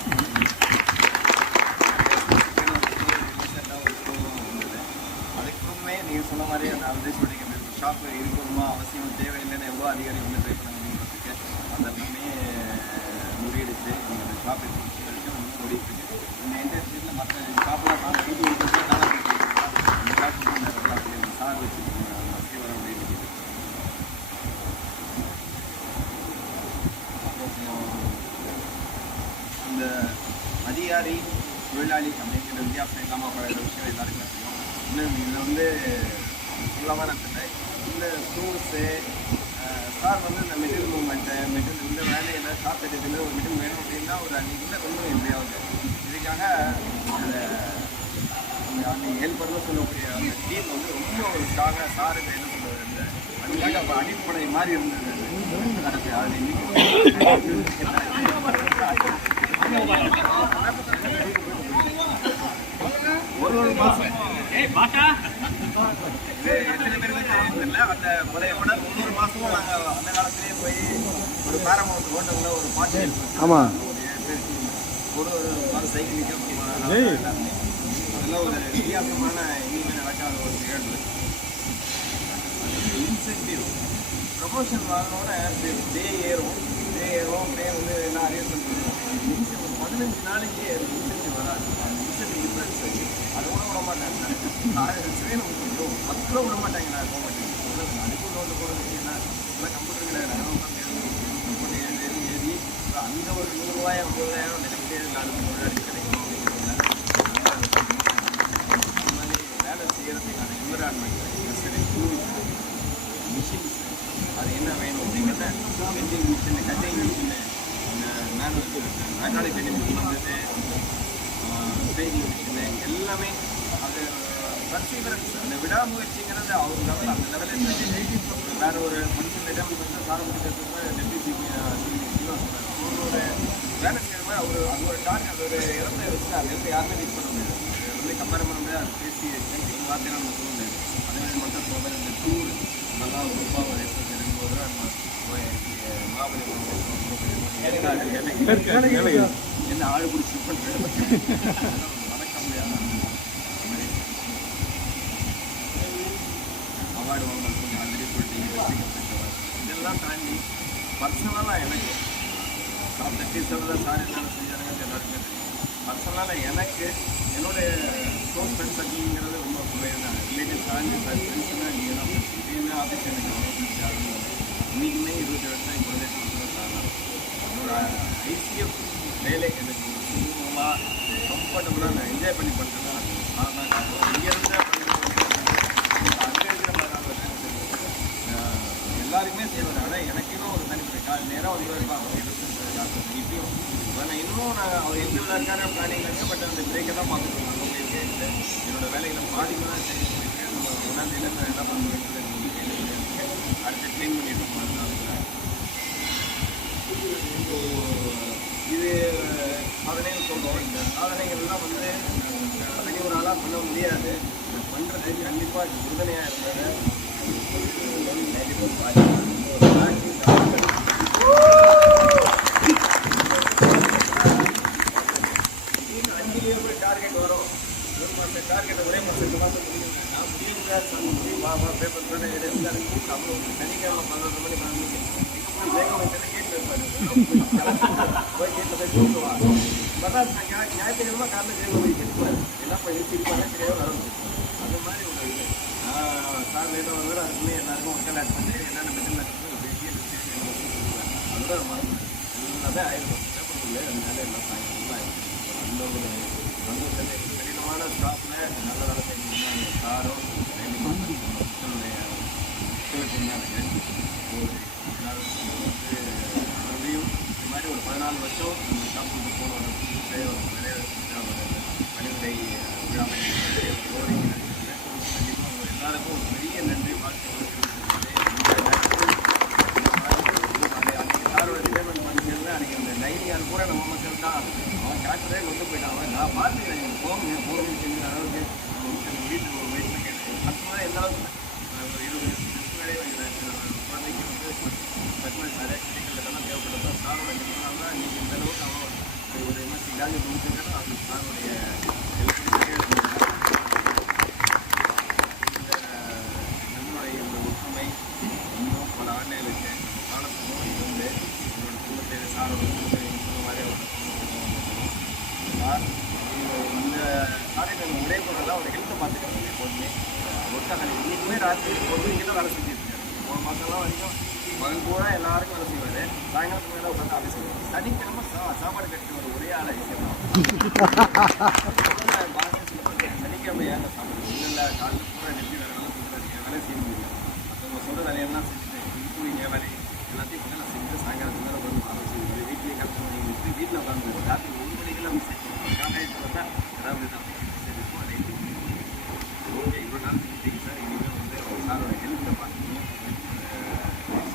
அதுக்குமே நீங்கள் சொன்ன மாதிரி அந்த அட்வர்டைஸ்மெண்ட் ஒரு ஷாப்பு இருக்கணுமா அவசியம் தேவையில்லைன்னு எவ்வளோ அதிகாரி வந்து ட்ரை பண்ணுறதுக்கு அந்த எல்லாமே முறியடிச்சு நீங்கள் அந்த ஷாப் வரைக்கும் இன்னும் ஓடிட்டு இருக்கு. இந்த என்டையர் ஸ்ட்ரீட்டில் மற்ற ஷாப்லாம் நான் வீட்டு வீட்டு தான் இந்த ஷாப் நேரத்தில் சார் வச்சுருக்கோங்க வசதி வர முடியாது. அந்த அதிகாரி தொழிலாளி அப்படிங்கிற வித்தியாசம் இல்லாமல் பழைய விஷயம் எல்லாருக்குமே தெரியும். இன்னும் இதில் வந்து சொல்லாமல் நான் சொன்னேன். இந்த ஸ்டோர்ஸு சார் வந்து இந்த மெட்டீரியல் மூவ்மெண்ட்டு மெட்டீரியல் இந்த வேலையில் ஷாப் எடுத்துல ஒரு மெட்டீரியல் வேணும் அப்படின்னா ஒரு அன்றைக்குள்ளே கொண்டு எப்படியாவது இதுக்காக அன்றைக்கி ஹெல்ப்பர்னு சொல்லக்கூடிய அந்த டீம் வந்து ரொம்ப ஒரு ஸ்ட்ராங்காக சாருக்கு என்ன சொல்கிறது இந்த அதுக்காக அப்போ அடிப்படை மாதிரி இருந்தது. அது இன்னைக்கு ஒரு மாதம் இது எத்தனை பேருக்கு தெரியல. அந்த முறையோட 3 மாதமும் நாங்கள் அந்த காலத்திலேயே போய் ஒரு பேரமௌண்ட் ஹோட்டலில் ஒரு பாட்டு ஆமாம் ஒரு மாதிரி சைக்கிள் நிற்க அதெல்லாம் ஒரு வித்தியாசமான எங்கேயுமே நடக்காத ஒரு நிகழ்வு. இன்சென்டிவ் ப்ரொமோஷன் வாங்கினோட டே ஏறும் அப்படியே வந்து எல்லாம் அரேஞ்ச்மெண்ட் பண்ணுவோம். ஒரு 15 நாளைக்கு இன்சென்டிவ் வராது. அந்த இன்சென்டிவ் டிஃப்ரென்ஸ் அதோட விட மாட்டாங்க. 10 ரூபா விட மாட்டாங்க. நான் போக மாட்டேன் அதுக்கும் நோட்டு போடுறது ஏன்னா எல்லாம் கம்ப்யூட்டர் கிடையாது. ஏறி அந்த ஒரு 100 ரூபாய் 50,000 நினைக்கிட்டே நாலு முன்னாடி கிடைக்கும் அப்படிங்கிறதுனால அந்த மாதிரி வேலை செய்கிறதுக்கான என்விரான்மெண்ட் சரி டூல்ஸ் மிஷின்ஸ் அது என்ன வேணும் vending machine, cutting machine, manual mechanic training machine, training machine எல்லாமே அது பர்சீவரன்ஸ், அந்த விடாமுயற்சிங்கிறது அவர் லெவல், அந்த லெவலில் வேற ஒரு மனுஷன் சாரம் முடிக்கிறதுக்கு டெப்யூட்டி அவரோட வேலை செய்கிற மாதிரி அவர் அது ஒரு டார்க், அது ஒரு இடத்த வச்சு அது வந்து யாருமே ரீச் பண்ண முடியாது. அது வந்து கம்பேர் பண்ண முடியாது. அது பேசி எங்கள் வார்த்தையை நம்ம சொல்ல முடியாது. அதே மாதிரி மட்டும் சொல்ல மாதிரி இந்த டூர் நல்லா ரொம்ப ஒரு எக்ஸ்பெக்ட் இருக்கும்போது என்ன ஆடு பிடிச்சி பண்ணுறது மறக்க முடியாது. அவார்டு வாங்கினது ஆல்ரெடி சொல்லிட்டு இதெல்லாம் தாண்டி பர்சனலாக எனக்கு டாப் 37 சார் என்னென்ன செஞ்சாருங்கிறது எல்லாருக்குமே தெரியும். பர்சனலாக எனக்கு என்னுடைய க்ளோஸ் ஃப்ரெண்ட்ஸ் சர்க்கிள்ங்கிறது ரொம்ப குறைவு தான். ரிலேட்டிவ் தாண்டி ஃப்ரெண்ட்ஸ்னால் நீங்கள் தான் இதேமே ஆஃபீஸ் எனக்கு ரொம்ப பிடிச்சி ஆகணும். இன்றைக்குமே 27 வருஷம் குழந்தை சாரலாம். என்னோட ஐசிஎஃப் வேலை எனக்கு சுமூகமாக கம்ஃபர்டபுளாக நான் என்ஜாய் பண்ணி பண்ணுறேன்னா நான் தான் காட்டுவோம். இங்கேருந்து அங்கே இருக்கிற 14 வருஷம் எல்லாருக்குமே செய்வது. ஆனால் எனக்குன்னு ஒரு தனிப்பட்ட நேரம் வந்து இப்பயும் நான் இன்னும் அவர் எந்த இருக்காரு பிளானிங் இருக்குது. பட் அந்த பிரேக்கை தான் பார்த்துட்டு அங்கே போயிருக்கேன். என்னோட வேலைகளை பாதிக்கலாம் சரி போயிருக்கேன். நம்ம ஒன்றாந்தேதியில் என்ன பண்ணுறது அடுத்து க்ளீன் பண்ணிட்டு இது சாதனைன்னு சொல்கிறோம். இந்த சாதனைகள்லாம் வந்து தனி ஒரு ஆளாக பண்ண முடியாது. பண்ணுறது கண்டிப்பாக உறுதுணையாக இருந்தது. டார்கெட் வரும். ஒரு மாதம் டார்கெட்டை ஒரே மாதம் 2 மாதம் முடியும். நான் முடியும் பேப்பர் பண்ண எடுத்து அவ்வளோ சனிக்கிழமை 11 மணி 12 மணிக்கு வேகம் வைக்கிறது கேட்டு வைப்பாரு. போய் கேட்டில் போய் சொல்லுவாங்க. பார்த்தா ஞாயிற்றுக்கிழமை காலையில் வேகம் போய் கேட்பாரு. எல்லாம் போய் நிறுத்திருப்பாங்க கிடையாது வரணும். அந்த மாதிரி ஒரு இது சார் லேட்டாக வருவார். அதுக்குள்ளே எல்லாருக்கும் மக்கள் ஆட் பண்ணி என்னென்ன மெட்டல் பெரிய அதோட எல்லாமே ஆயிடும். பேப்பருக்குள்ளே அதனால எல்லாம் சாயங்காலம் ஆயிடும். அந்த ஒரு சந்தோஷத்தை கடினமான ஸ்டாஃபில் நல்ல வேலை செஞ்சீங்கன்னா அந்த சாரும் மக்களுடைய ஒரு மறுபடியும் இந்த மாதிரி ஒரு 14 வருஷம் அந்த ஸ்டாஃப் போன நிறைய பணிகளை விழாமை கண்டிப்பாக உங்கள் எல்லாருக்கும் ஒரு பெரிய நன்றி வாழ்க்கை. சாரோட ரிட்டைர்மெண்ட் பண்ணிக்கிறதுல அன்றைக்கி அந்த டைனிங் கூட நம்ம மக்கள் தான் அவன் காட்டுறதே கொண்டு போயிட்டான். நான் பார்த்துக்கிறேன் போகணும்னு செஞ்சு அளவுக்கு வீட்டுக்கு ஒரு வயசில் கேட்டேன். அது மாதிரி எல்லா ஒரு 20 வருஷத்துக்கு குழந்தைக்கு வந்து பத்மன் நிறைய கிரிக்கெல்லாம் தேவைப்படுறதா சாரோட நிறுவனம் தான் இன்றைக்கி இந்த அளவுக்கு அவன் ஒரு எம்எஸ்சி கிராஜுவேட் முடிச்சிருக்காரு. அது சாருடைய நம்மளுடைய இந்த ஒற்றுமை இன்னும் பல ஆண்டுகளுக்கு காலத்துக்கும் இருந்து என்னோட குடும்பத்தை சாரோட சொன்ன மாதிரி சார் இந்த காலையில் ஒரே பொருளெல்லாம் ஒரு ஹெல்த்தை பார்த்துக்கிறாங்க. எப்போதுமே ஒருத்தர் இன்றைக்குமே ராத்திரி 1 மணிக்கு வேலை செஞ்சுருக்காரு. 3 மாதம்லாம் வரைக்கும் பகல் பூரா எல்லாருக்கும் வேலை செய்வார். சாயங்காலத்துக்கு மேலே உட்காந்து ஆஃபீஸ் செய்வார். சனிக்கிழமை சாப்பாடு கட்டி ஒரு ஒரே ஆளை சனிக்கிழமை ஏங்க சாப்பிடுறது இல்லை. காலையில் பூரா நெட்டி வேலைலாம் சொல்கிறாரு. வேலை செய்ய முடியல. மற்றவங்க சொல்கிற வேலையெல்லாம் செஞ்சுட்டு கூலிங்க வேலை எல்லாத்தையும் கூட நான் செஞ்சு சாயங்காலத்துக்கு மேலே வந்து ஆரம்பிச்சு வீட்லேயே கஷ்டம் பண்ணி வச்சு வீட்டில் உட்காந்து ராத்திரி 1 மணிக்கெல்லாம் மிஸ் காலையில் தான் அதாவது தான் சரி ஓகே இவ்வளோ நாள் செஞ்சுட்டீங்க சார். இனிமேல் வந்து சாரோட ஹெல்த்தை பார்க்கணும்.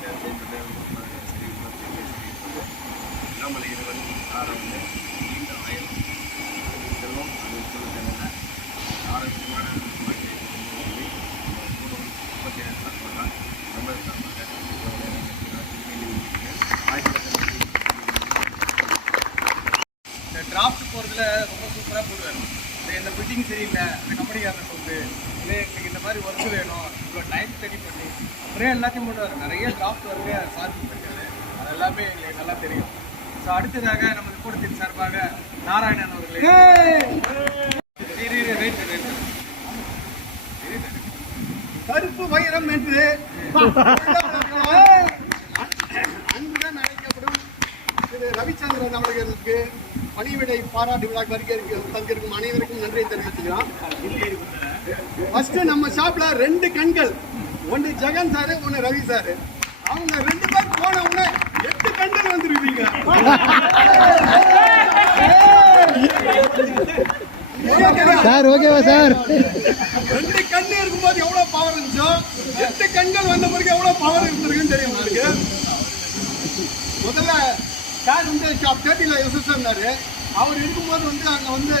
சரி இல்லாமலை இருவன் சாரை வந்து நீண்ட வயல் செல்வம் அது சொல்லுறது என்னென்ன ஆரோக்கியமான வாழ்க்கை 37 சார் போடுறாங்க. ரொம்ப இந்த டிராஃப்ட் போகிறதுல ரொம்ப சூப்பராக போடுவார். இந்த ஃபிட்டிங் சரியில்லை, இந்த கம்பெனிக்காரன் சொல்லுது இல்லை எனக்கு இந்த மாதிரி ஒர்க்கு வேணும், இவ்வளோ டைம் ஸ்டடி பண்ணி அப்படியே எல்லாத்தையும் போடுவார். நிறைய டிராஃப்ட் ஒர்க்கு சார்ஜ் பண்ணிருக்காரு. அது எல்லாமே எங்களுக்கு நல்லா தெரியும். ஸோ அடுத்ததாக நம்ம கூட்டத்தின் சார்பாக நாராயணன் அவர்களே கருப்பு வைரம் என்று அன்புடன் அழைக்கப்படும் திரு ரவிச்சந்திரன் அவர்களுக்கு பணிவிடை பாராட்டு விழா பங்கேற்கும் அனைவருக்கும் நன்றியை தெரிவிச்சுக்கிறோம். ஃபர்ஸ்ட் நம்ம ஷாப்ல 2 கண்கள், ஒன்று ஜெகன் சாரு, ஒன்று ரவி சாரு. அவங்க 2 பேர் போன உடனே 8 கண்கள் வந்துருவீங்க. சார் ஓகேவா சார்? 2 கண்ணு இருக்கும்போது எவ்வளவு பவர் இருந்துச்சோ 8 கண்கள் வந்த பிறகு எவ்வளவு பவர் இருந்திருக்குன்னு தெரியும் உங்களுக்கு. முதல்ல சார் வந்து ஷாப் 30ல எஸ்எஸ் இருந்தாரு. அவர் இருக்கும்போது வந்து அங்கே வந்து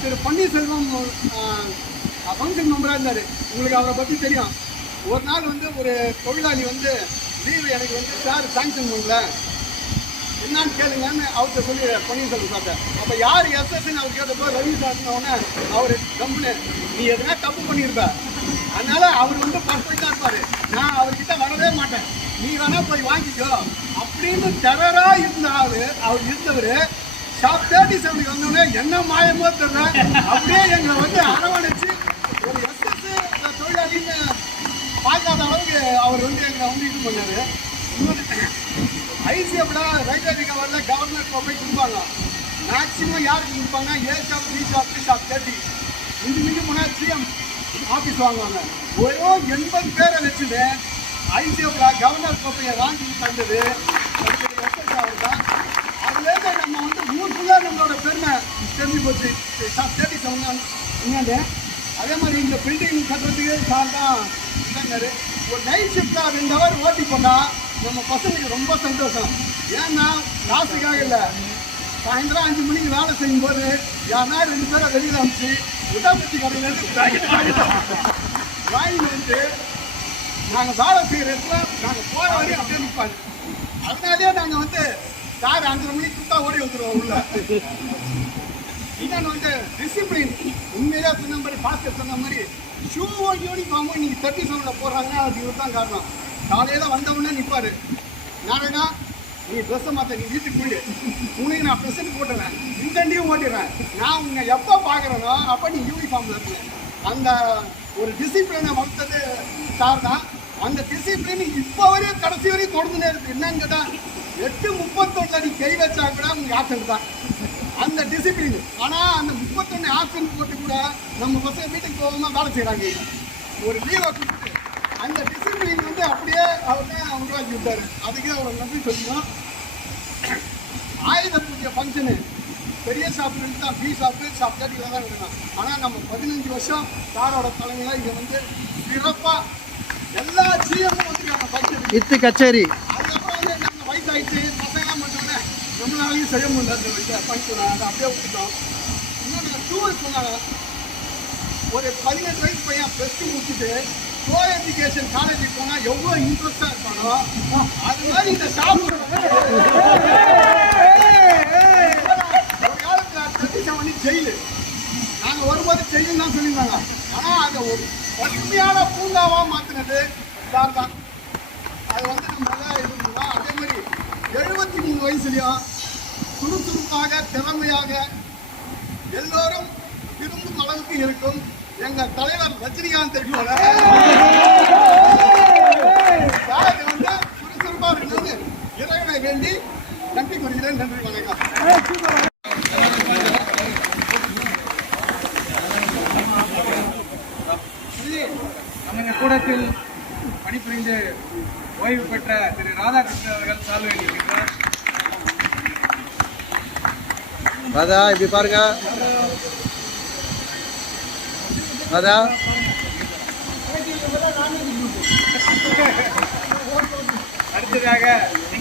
திரு பன்னீர்செல்வம் ஃபங்க்ஷன் மெம்பராக இருந்தார். உங்களுக்கு அவரை பற்றி தெரியும். ஒரு நாள் வந்து ஒரு தொழிலாளி வந்து லீவு எனக்கு வந்து சார் சாங்ஷன் பண்ணல என்னன்னு கேளுங்கன்னு அவர்கிட்ட சொல்லி பன்னீர்செல்வம் சார்ட்ட. அப்போ யார் எஸ்எஸ்ன்னு அவர் கேட்டப்போ ரவி சார்னோடனே அவர் கம்பெனி நீ எதுனா தப்பு பண்ணியிருப்ப, அதனால அவர் வந்து பர்ஃபெக்டாக இருப்பார், நான் அவர்கிட்ட வரவே மாட்டேன், நீ வேணா போய் வாங்கிக்கோ அப்படின்னு டெரரா இருந்த ஆளு அவர் இருந்தவர். ஷாப் 37 வந்தோடனே என்ன மாயமோ தெரியல அப்படியே எங்களை வந்து அரவணைச்சு ஒரு எஸ்எஸ் தொழிலாளின்னு பார்க்காத அளவுக்கு அவர் வந்து எங்களை வந்து இது பண்ணாரு. இன்னொரு ஐசிஎஃப்ல ரயில்வே கவர்ல கவர்னர் போய் கொடுப்பாங்க. மேக்சிமம் யாருக்கு கொடுப்பாங்க? ஏ ஷாப், பி ஷாப், ஷாப் 30 மிஞ்சி போனால் சிஎம் ஆஃபீஸ் வாங்குவாங்க. ஒரு 80 பேரை வச்சுட்டு ஐசிஎஃப்ல கவர்னர் கோப்பையை வாங்கி தந்தது எஸ்எஸ் அவர் தான். அதுலேருந்து நம்ம வந்து ஊர் ஃபுல்லாக நம்மளோட பெருமை தெரிஞ்சு போச்சு. ஷாப் 37 என்னது. அதே மாதிரி இந்த பில்டிங் கட்டுறதுக்கு சார் தான் இருந்தாரு. ஒரு நைட் ஷிஃப்டாக 2 ஹவர் ஓட்டி போனால் நம்ம பசங்களுக்கு ரொம்ப சந்தோஷம். ஏன்னா காசுக்காக இல்லை, சாயந்தரம் 5 மணிக்கு வேலை செய்யும்போது யாருன்னா 2 பேரை வெளியில் அனுப்பிச்சு உதாபத்தி கடையிலேருந்து வாங்கிட்டு வந்து நாங்கள் வேலை செய்கிற இடத்துல நாங்கள் போகிற வரையும் அப்படியே நிற்பாங்க. அதனாலே நாங்கள் வந்து சார் 5:30 மணிக்கு சுத்தா ஓடி வந்துடுவோம் உள்ள. இன்னொன்று வந்து டிசிப்ளின். உண்மையாக சொன்ன மாதிரி பாஸ்கர் சொன்ன மாதிரி ஷூவும் யூனிஃபார்மும் இன்னைக்கு 37 போடுறாங்கன்னா அது இவர் தான் காரணம். காலையில் வந்தவுடனே நிற்பார், நாளைனா நீ ட்ரெஸ்ஸை மாற்ற, நீ வீட்டுக்கு போயிடு, உனக்கு நான் ப்ரெசன்ட் போட்டுறேன், இன்டென்டிவும் ஓட்டிடுறேன், நான் உன்னை எப்போ பார்க்குறேனோ அப்போ நீ யூனிஃபார்மில் இருக்கு. அந்த ஒரு டிசிப்ளினை வளர்த்தது சார் தான். அந்த டிசிப்ளின் இப்போ வரையும் கடைசி வரையும் தொடர்ந்துனே இருக்கு. என்னன்னு கேட்டால் 8:31 நீ கை வச்சா கூட உங்களுக்கு ஆக்சன் தான் அந்த டிசிப்ளின். ஆனால் அந்த 31 ஆக்சன் போட்டு கூட நம்ம பசங்க வீட்டுக்கு போகாம வேலை செய்கிறாங்க. ஒரு லீவை கொடுத்துட்டு அந்த டிசிப்ளின் வந்து அப்படியே அவர் தான் உருவாக்கி விட்டார். அதுக்கே அவரை நன்றி சொல்லணும். ஆயுத பூஜை ஃபங்க்ஷனு பெரிய ஷாப்லேருந்து தான் பி ஷாப்பு, ஷாப் 30 தான் இருக்கணும். ஆனால் நம்ம 15 வருஷம் சாரோட தலைமையில் இங்கே வந்து சிறப்பாக எல்லா ஜிஎம்மும் வந்து நம்ம ஃபங்க்ஷன் இத்து கச்சேரி. அதுக்கப்புறம் வந்து நம்ம வயசாகிடுச்சு, பசங்களாம் பண்ணோன்னே நம்மளாலையும் செய்ய முடியல ஃபங்க்ஷனை, அதை அப்படியே விட்டுட்டோம். இன்னொன்று டூர் சொன்னாங்க. ஒரு 18 வயசு பையன் ப்ளஸ் 2 முடிச்சுட்டு கோ எஜுகேஷன் காலேஜுக்கு போனால் எவ்வளோ இன்ட்ரெஸ்டாக இருப்பானோ அது மாதிரி இந்த ஷாப்பு ஒரு காலத்தில் 37 ஜெயிலு. நாங்கள் வரும்போது ஜெயிலுன்னு தான் சொல்லியிருந்தாங்க. ஆனால் அதை ஒரு பசுமையான பூங்காவாக மாற்றினது சார் தான். அது வந்து நம்ம எல்லாம் இது பண்ணலாம். அதே மாதிரி 73 வயசுலையும் சுறுசுறுப்பாக திறமையாக எல்லோரும் விரும்பும் அளவுக்கு இருக்கும் எங்கள் தலைவர் ரஜினிகாந்த் போல சார் வந்து சுறுசுறுப்பாக இருக்கணும்னு இறைவனை வேண்டி நன்றி கூறுகிறேன். நன்றி, வணக்கம். நம்ம கூடத்தில் பணிபுரிந்து ஓய்வு பெற்ற திரு ராதாகிருஷ்ணன் அவர்கள் சால்வை அளிக்கின்றார். ராதா இப்படி பாருங்க. ராதா அடுத்ததாக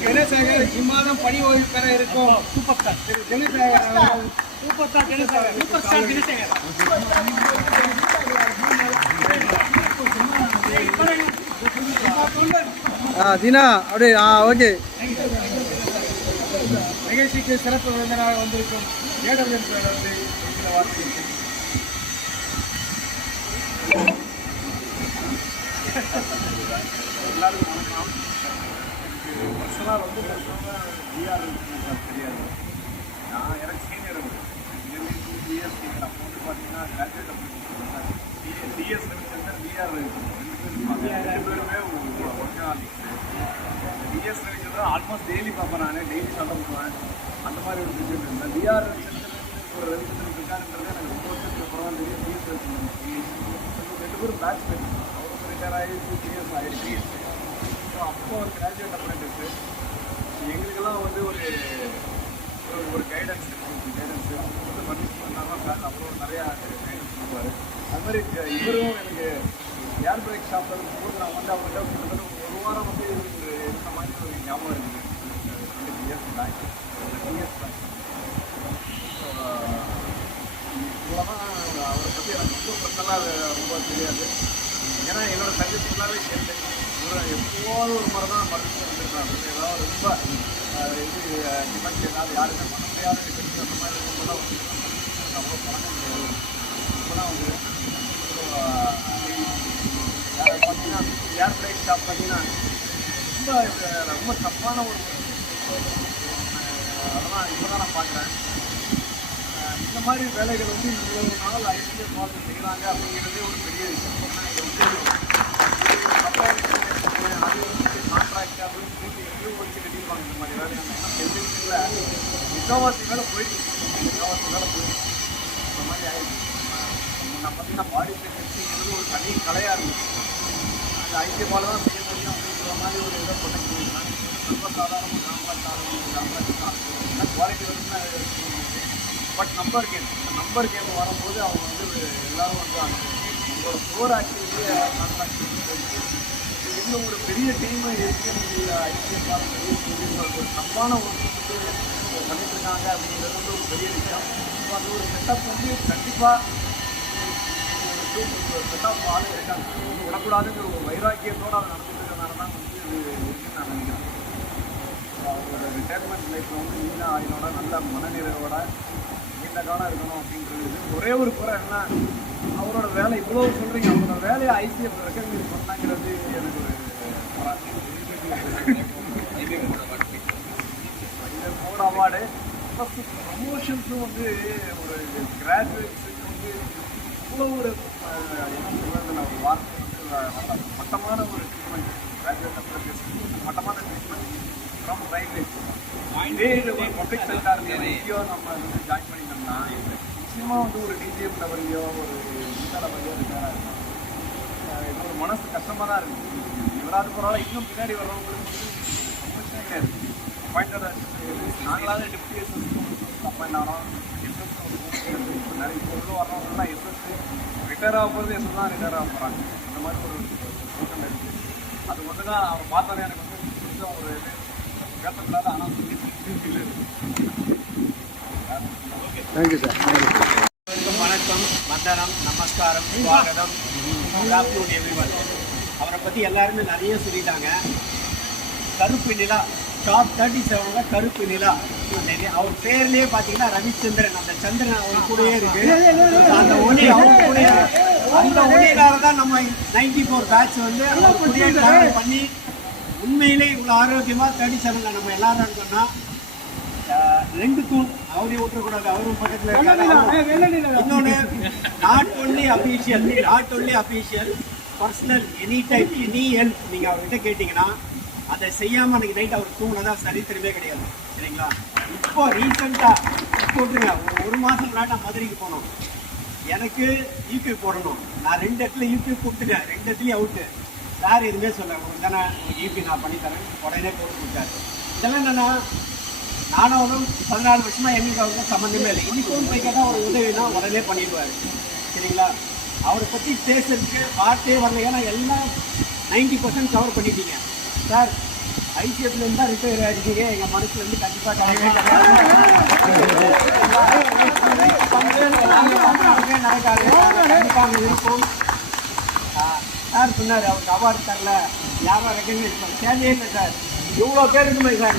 கணேசேகர் இம்மாதம் பணி ஓய்வு பெற இருக்கும் திரு கணேசேகர் தீனா அப்படியே ஓகே. நிகழ்ச்சிக்கு சிறப்பு விருந்தினராக வந்திருக்கும் ஏடபிள்யூஎம் சார் வந்து இந்த வார்த்தை எல்லாருக்கும் வணக்கம். பர்சனலாக ரொம்ப வருஷமாக டிஆர் தெரியாது. நான் எனக்கு சீனியர் அவர் நியர்லி 2 இயர்ஸ் சீனியர். அப்போ வந்து பார்த்தீங்கன்னா கிராஜுவேட் அப்படி டிஎஸ் ரவிச்சந்தர் டிஆர் ரெண்டு பேருமே ஒர்க்காக டிஎஸ் ரவிச்சந்தர் ஆல்மோஸ்ட் டெய்லி பார்ப்பேன். நான் டெய்லி சண்டை போடுவேன். அந்த மாதிரி ஒரு சுச்சுவேஷன் இருந்தேன். டிஆர் ரவிச்சந்தர் ஒரு ரவிச்சந்திரன் இருக்காருன்றது எனக்கு ரொம்ப வருஷத்துக்கு அப்புறம் தெரியும். டிஎஸ் ரவிச்சந்திரன் 2 பேரும் பேட்ச்மேன். அவருக்கு ரிட்டையர் ஆகி 2 இயர்ஸ் ஆகிடுச்சு. ஸோ அப்போ ஒரு கிராஜுவேட் அப்ரெண்டிஸ் எங்களுக்கெல்லாம் வந்து ஒரு கைடன்ஸ் அவங்க வந்து பர்மிஷன் பண்ணாலும் சார் அப்புறம் நிறையா கைடன்ஸ் கொடுப்பாரு. அது மாதிரி இவரும் எனக்கு ஏர் பிரேக் ஷாப்பில் போது நான் வந்து அவங்கள்ட்ட கிட்டத்தட்ட ஒரு வாரம் வந்து இருந்த மாதிரி ஒரு ஞாபகம் இருக்குது. 20 years back. ஸோ இவ்வளோதான் அவரை பற்றி எனக்கு ரொம்ப பர்சனலாக ரொம்ப தெரியாது. ஏன்னா என்னோட சர்வீஸ் ஃபுல்லாகவே கேட்டு எப்போது ஒரு முறை தான் பர்மிஷன் வந்துருக்காங்க. ஏதாவது ரொம்ப இது டிஃபென்ஸ் ஏதாவது யாருமே பண்ண முடியாத டிஃபென்ஸ் அந்த மாதிரி இருக்கும்போது வந்து அவ்வளோ பழக்க முடியாது. இப்போ தான் வந்து பார்த்தீங்கன்னா ஏர் பிரேக் ஷாப் பார்த்தீங்கன்னா ரொம்ப தப்பான ஒரு அதெல்லாம் இப்போ தான் நான் பார்க்குறேன். இந்த மாதிரி வேலைகள் வந்து இவ்வளவு நாள் ஐசிஎஸ் மாதிரி செய்கிறாங்க அப்படிங்கிறதே ஒரு பெரிய விஷயம். அது வந்து கான்ட்ராக்ட் அப்படின்னு சொல்லி எங்கேயும் ஒழிச்சு கட்டிருப்பாங்க. இந்த மாதிரி வேலை நம்ம தெரிஞ்சுக்கல முக்கால்வாசி வேலை போயிட்டு இந்த மாதிரி ஆயிடுச்சு. நம்ம பார்த்தீங்கன்னா பாடி ஃபிட்னஸ்ங்கிறது ஒரு தனி கலையாக இருந்துச்சு. அந்த ஐசிஎம்மால் தான் செய்ய முடியும் அப்படிங்கிற மாதிரி ஒரு இதை பண்ணிக்கிட்டீங்கன்னா ரொம்ப சாதாரணமாக குவாலிட்டி வந்து பட் நம்பர் கேம் வரும்போது அவங்க வந்து எல்லோரும் வந்து அவங்களோட ஃப்ளோர் ஆக்டிவிட்டியை கான்ட்ராக்ட் இன்னும் ஒரு பெரிய டீமை இருக்குது. ஐசிஎம் ஒரு தப்பான ஒரு பண்ணிட்டுருக்காங்க அப்படிங்கிறது வந்து ஒரு பெரிய விஷயம். ஸோ அந்த ஒரு செட்டப் வந்து கண்டிப்பாக செட்டப் ஆள் இருக்காங்க விடக்கூடாதுங்கிற ஒரு வைராக்கியத்தோடு அதை நடந்துட்டுருக்கனால தான் வந்து இது இருக்குன்னு நான் நினைக்கிறேன். அவரோட ரிட்டையர்மெண்ட் லைஃப்பில் வந்து நீண்ட ஆயுளோட நல்ல மனநிறைவோட நீண்ட காலம் இருக்கணும் அப்படின்றது. ஒரே ஒரு குறை என்ன, அவரோட வேலை இவ்வளோ சொல்கிறீங்க, அவரோட வேலையை ஐசிஎஃப் ரெக்கக்னைஸ் பண்ணாங்கிறது எனக்கு ஒரு போர்டு அவார்டு ப்ளஸ் ப்ரமோஷன்ஸும் வந்து ஒரு கிராஜுவேட்ஸுக்கு வந்து இவ்வளோ ஒரு ஒரு வார்த்தை வந்து மட்டமான ஒரு ட்ரீட்மெண்ட் கிராஜுவேட் மட்டமான ட்ரீட்மெண்ட் ஃப்ரம் ரயில்வேஸ் இதே ஒரு பப்ளிக் செக்டார்லையோ எங்கேயோ நம்ம வந்து ஜாயின் பண்ணிட்டோம்னா நிச்சயமாக வந்து ஒரு டிஜிஎம் லெவல்லையோ ஒரு இந்த லெவல்லையோ ரிட்டையராக இருக்கும். என்னோட மனசு கஷ்டமாக தான் இருக்குது. இவராது பரவாயில்ல, இன்னும் பின்னாடி வர்றவங்களுக்கு வந்து பிரச்சனை கிடையாது. அப்பாயிண்டட் நாங்களாவது டிப்டி எஸ்எஸ் அப்பாயிண்ட் ஆனோம். எஸ்எஸ் நிறைய இப்போ உள்ள வர்றவங்கலாம் எஸ்எஸ் ரிட்டையர் ஆக போகிறது எஸ்எஸ் தான் ரிட்டையர் ஆக போகிறாங்க. அந்த மாதிரி ஒரு கூட்டம் இருக்குது. அது ஒன்று தான் அவர் பார்த்தாலே எனக்கு வந்து கொஞ்சம் ஒரு இது பேசக்கூடாது. ஆனால் தேங்க்யூ சார். வணக்கம், வந்தனம், நமஸ்காரம், ஸ்வாகதம், குட் ஆஃப்டர்நூன் எவ்ரிவன். அவரை பற்றி எல்லாருமே நிறைய சொல்லிட்டாங்க. கருப்பு நிலா டாப் 37 கருப்பு நிலா. அவர் பேர்லேயே பார்த்தீங்கன்னா ரவிச்சந்திரன், அந்த சந்திரன் அவர் கூடயே இருக்கு. அந்த ஒளி அவர் கூட, அந்த ஒளியினால தான் நம்ம 94 பேட்ச் வந்து அவர் கூடயே ட்ராவல் பண்ணி உண்மையிலே இவ்வளோ ஆரோக்கியமாக 37 நம்ம எல்லாரும் சொன்னால் 2 தூண் அவரையும் விட்டுறக்கூடாது. அவரும் பக்கத்தில் இருக்காரு. இன்னொன்று not only official personal any type any help நீங்கள் அவர்கிட்ட கேட்டிங்கன்னா அதை செய்யாமல் அன்றைக்கி நைட் அவர் தூங்கினதா சரித்திரமே கிடையாது. சரிங்களா? இப்போ ரீசெண்டாக விட்டுருங்க, ஒரு மாதம் முன்னாடி நான் மதுரைக்கு போனோம். எனக்கு யூடியூப் போடணும். நான் 2 இடத்துல யூடியூப் கொடுத்துட்டேன், 2 இடத்துலையும் அவுட்டு. சார் எதுவுமே சொல்ல, உங்களுக்கு தானே யூடியூப் நான் பண்ணித்தரேன், உடனே போட்டு கொடுத்தாரு. இதெல்லாம் என்னென்னா நானும் 14 வருஷமாக எங்களுக்கு அவருக்கு சம்மந்தமே இல்லை. இன்றைக்கும் போய் கேட்டால் ஒரு உதவினா உடனே பண்ணிடுவார். சரிங்களா? அவரை பற்றி பேசுறதுக்கு வார்த்தையே வரல. ஏன்னா எல்லாம் 90% கவர் பண்ணிட்டீங்க. சார் ஐசிஎஃப்லேருந்து தான் ரிட்டையர் ஆகிருக்கீங்க. எங்கள் மனசுலேருந்து கண்டிப்பாக கிடையவே நடக்காது. கண்டிப்பாக இருப்போம். சார் சொன்னார் அவருக்கு அவார்டு தரல, யாரும் ரெக்கக்னைஸ் பண்ண தேவையே இல்லை சார். இவ்வளோ பேர் இருக்குமே சார்,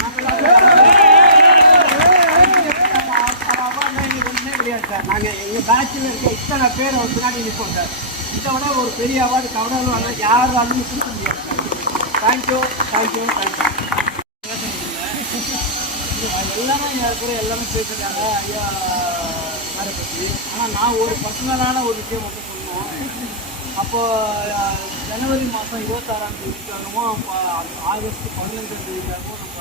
ஒன்றுமே கிடையாது சார். நாங்கள் எங்கள் பேட்சில் இருக்க இத்தனை பேர் அவர் பின்னாடி நிற்போம் சார். இதை விட ஒரு பெரிய அவார்டு கவர்னர் யாராலும் கொடுக்க முடியாது சார். தேங்க்யூ. எல்லாமே கூட எல்லாமே பேசுகிறாங்க ஐயா சாரை பற்றி. ஆனால் நான் ஒரு பர்சனலான ஒரு விஷயம் மட்டும் சொன்னோம். அப்போது ஜனவரி மாதம் 26ஆம் தேதிக்காகவும் அப்போ ஆகஸ்ட் 15ஆம் தேதிக்காகவும் நம்ம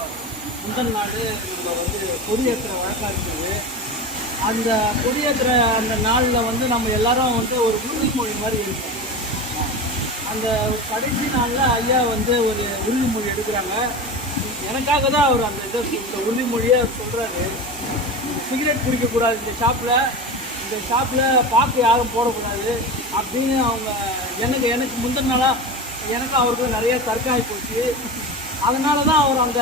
முதல் நாள் நம்ம வந்து கொடியேற்றுற வழக்காக இருக்குது. அந்த கொடியேற்றுற அந்த நாளில் வந்து நம்ம எல்லாரும் வந்து ஒரு உறுதிமொழி மாதிரி இருக்கும். அந்த கடைசி நாளில் ஐயா வந்து ஒரு உறுதிமொழி எடுக்கிறாங்க. எனக்காக தான் அவர் அந்த இந்த உறுதிமொழியை சொல்கிறாரு. சிகரெட் குடிக்கக்கூடாது இந்த ஷாப்பில் பாக்கு யாரும் போடக்கூடாது அப்படின்னு அவங்க எனக்கு முந்தின நாளாக எனக்கு அவருக்கு நிறைய தர்க்காகி போச்சு. அதனால தான் அவர் அந்த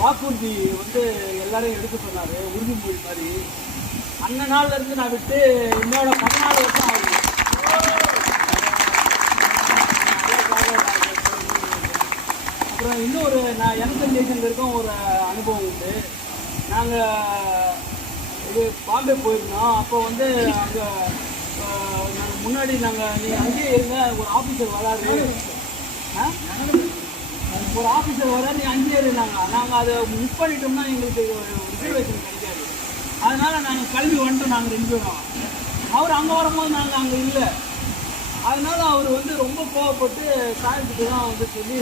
வாக்குறுதி வந்து எல்லாரையும் எடுக்க சொன்னார், உறுதிமொழி மாதிரி. அந்த நாள்லேருந்து நான் விட்டு என்னோட 14 வருஷம் ஆகுது. அப்புறம் இன்னொரு நான் எனக்கு ரிலேஷன்களுக்கும் ஒரு அனுபவம் உண்டு. நாங்கள் இது பாம்பே போயிருந்தோம். அப்போ வந்து அங்கே நாங்கள் முன்னாடி நீங்கள் அங்கேயே இருங்க, ஒரு ஆஃபீஸர் வராரு, ஒரு ஆஃபீஸர் வராரு, நீங்கள் அங்கேயே இருந்தாங்க. நாங்கள் அதை மிஸ் பண்ணிட்டோம்னா எங்களுக்கு ரிசர்வேஷன் கிடைக்காது. அதனால் நாங்கள் கிளம்பி வந்துட்டோம். நாங்கள் 2 பேரும். அவர் அங்கே வரும்போது நாங்கள் அங்கே இல்லை. அதனால் அவர் வந்து ரொம்ப கோவப்பட்டு சாயத்துக்கு தான் வந்து சொல்லி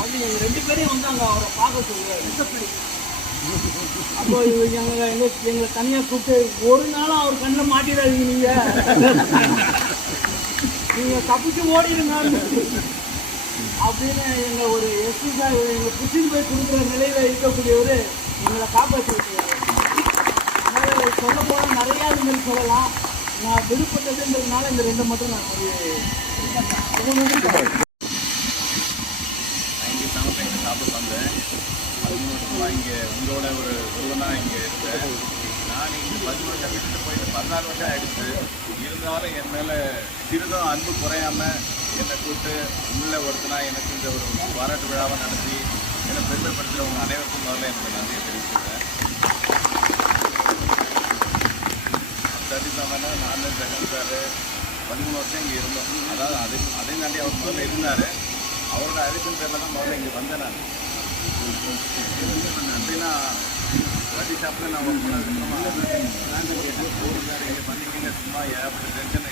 வந்து எங்கள் 2 பேரையும் வந்து அங்கே அவரை பார்க்க சொல்லுவார். அப்போ எங்களை தனியாக கூப்பிட்டு, ஒரு நாளும் அவர் கண்ணில் மாட்டிடாதீங்க, நீங்கள் தப்பிச்சு ஓடிடுங்க அப்படின்னு எங்கள் ஒரு எஸ்பி சார் எங்களை புடிச்சிட்டு போய் கொடுக்குற நிலையில் இருக்கக்கூடியவர் எங்களை காப்பாற்றி விட்டுருவார். அதனால் சொல்ல போனால் நிறையா இது மாதிரி சொல்லலாம். நான் விருப்பப்பட்டதுன்றதுனால இந்த 2 மட்டும் நான் சாப்பிட்டு வந்தேன். 13 வருஷமாக இங்கே உங்களோட ஒருவனாக இங்கே இருந்தேன். நான் இங்கே 10 வருஷம் விட்டுட்டு போயிட்டு 14 வருஷம் ஆகிடுச்சு. இருந்தாலும் என் மேலே சிறிதும் அன்பு குறையாமல் என்னை கூப்பிட்டு உள்ள ஒருத்தனா எனக்கு இந்த ஒரு பாராட்டு விழாவை நடத்தி என்னை பெருமைப்படுத்துகிறவங்க அனைவருக்கும் முதல்ல எனக்கு நன்றியை தெரிவிச்சுக்கிறேன். சரிசாமனா நான் ஜெகன் சார் 13 வருஷம் இங்கே இருந்தோம். அதாவது அதையும் தாண்டி அவர் முதல்ல இருந்தார். அவரோட அழைப்பின் பேரில் தான் முதல்ல இங்கே வந்தேன். நான் நன்றினா வட்டி ஷாப்பில் நான் ஒர்க் பண்ணதுக்கப்புறமா சார் இங்கே பண்ணிக்கிங்க சும்மா ஏகப்பட்ட டென்ஷன்.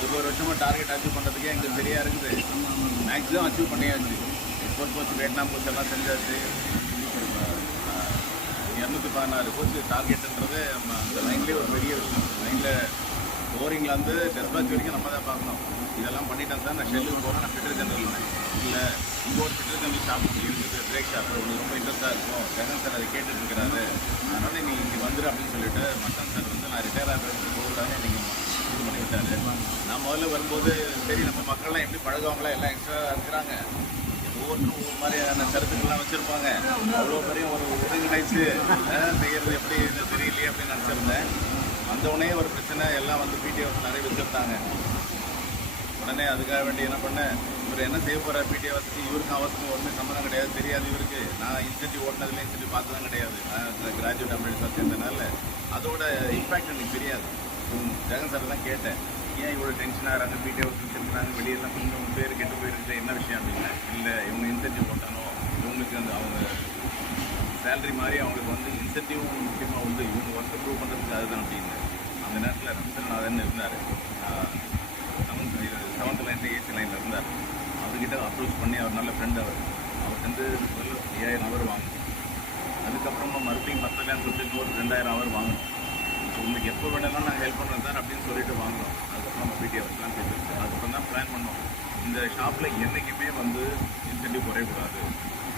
ஒவ்வொரு வருஷமும் டார்கெட் அச்சீவ் பண்ணுறதுக்கே எங்களுக்கு சரியாக இருக்குது. மேக்ஸிமம் அச்சீவ் பண்ணியாச்சு. எக்ஸ்போர்ட் கோச் வியட்நாம் கோச் எல்லாம் செஞ்சாச்சு. 216 கோச் டார்கெட்டுன்றது நம்ம அந்த லைன்லேயே ஒரு பெரிய விஷயம். லைனில் போரிங்கில் வந்து டெஸ்பாச் வரைக்கும் நம்ம தான் பார்க்கணும். இதெல்லாம் பண்ணிட்டேன் சார். நான் ஷெல்லுக்கு போகிறேன். நான் ஃபிட்டர் ஜெனரல் இல்லை இங்கே ஒரு ஃபிட்டர் ஜெனரல் ஷாப் இருக்குது, பிரேக் ஷாப். உங்களுக்கு ரொம்ப இன்ட்ரெஸ்ட்டாக இருக்கும். ஜெகன் சார் அதை கேட்டுட்டு இருக்கிறாரு. அதனால் நீங்கள் இங்கே வந்துடு அப்படின்னு சொல்லிட்டு மட்டன் சார் வந்து நான் ரிட்டையர் ஆகிறதுக்கு போகக்கூடாது நீங்கள் இது பண்ணி விட்டாரு. நான் முதல்ல வரும்போது சரி நம்ம மக்கள்லாம் எப்படி பழகுவாங்களா, எல்லாம் எக்ஸ்ட்ரா இருக்கிறாங்க, ஒவ்வொன்றும் ஒவ்வொரு மாதிரியான கருத்துக்கள்லாம் வச்சுருப்பாங்க. அவ்வளோ பெரிய ஒரு ஒருங்கிணைச்சு செய்கிறது எப்படி தெரியலையே அப்படின்னு நினச்சிருந்தேன். வந்தவுடனே ஒரு பிரச்சனை எல்லாம் வந்து பிடிஏ நிறைய வச்சுருந்தாங்க. உடனே அதுக்காக வேண்டி என்ன பண்ணேன், இவர் என்ன செய்ய போகிற பிடிஏ வசதி, இவருக்கும் அவசரம் ஒன்றுமே சம்மந்தம் கிடையாது, தெரியாது இவருக்கு. நான் இன்சென்டிவ் ஓட்டினதுலேயும் இன்சென்டிவ் பார்த்ததும் கிடையாது. நான் கிராஜுவேட் அப்டேட் சேர்ந்தனால அதோட இம்பாக்ட் எனக்கு தெரியாது. ஜெகன் சார் தான் கேட்டேன், ஏன் இவ்வளோ டென்ஷன் ஆகிறாங்க, பிடிஏ ஒர்க் இருக்கிறாங்க, வெளியெல்லாம் கொஞ்சம் பேர் கெட்டு போயிருக்குது, என்ன விஷயம் அப்படின்னா, இல்லை இவங்க இன்சென்டிவ் ஓட்டணும், இவங்களுக்கு அந்த அவங்க சேலரி மாதிரி அவங்களுக்கு வந்து இன்சென்டிவும் முக்கியமாக வந்து இவங்க ஒர்க்கை ப்ரூவ் பண்ணுறதுக்கு அதுதான் அப்படின்னு. அந்த நேரத்தில் ரவீந்திரநாதன் இருந்தார், 7th லைன் 8th லைனில் இருந்தார். அவர்கிட்ட அப்ரோச் பண்ணி அவர் நல்ல ஃப்ரெண்ட். அவர் வந்து 5000 ஹவர் வாங்கணும். அதுக்கப்புறமா மறுபடியும் 10,000 கொடுத்து இன்னொரு 2000 ஹவர் வாங்கணும். இப்போ உங்களுக்கு எப்போ வேணாலும் நாங்கள் ஹெல்ப் பண்ணுறோம் சார் அப்படின்னு சொல்லிட்டு வாங்குறோம். அதுக்கப்புறம் நம்ம பிடிஏ வச்சுலாம் பேசிட்டு அதுக்கப்புறம் தான் பிளான் பண்ணோம். இந்த ஷாப்பில் என்றைக்குமே வந்து இன்சென்டிவ் குறையக்கூடாது,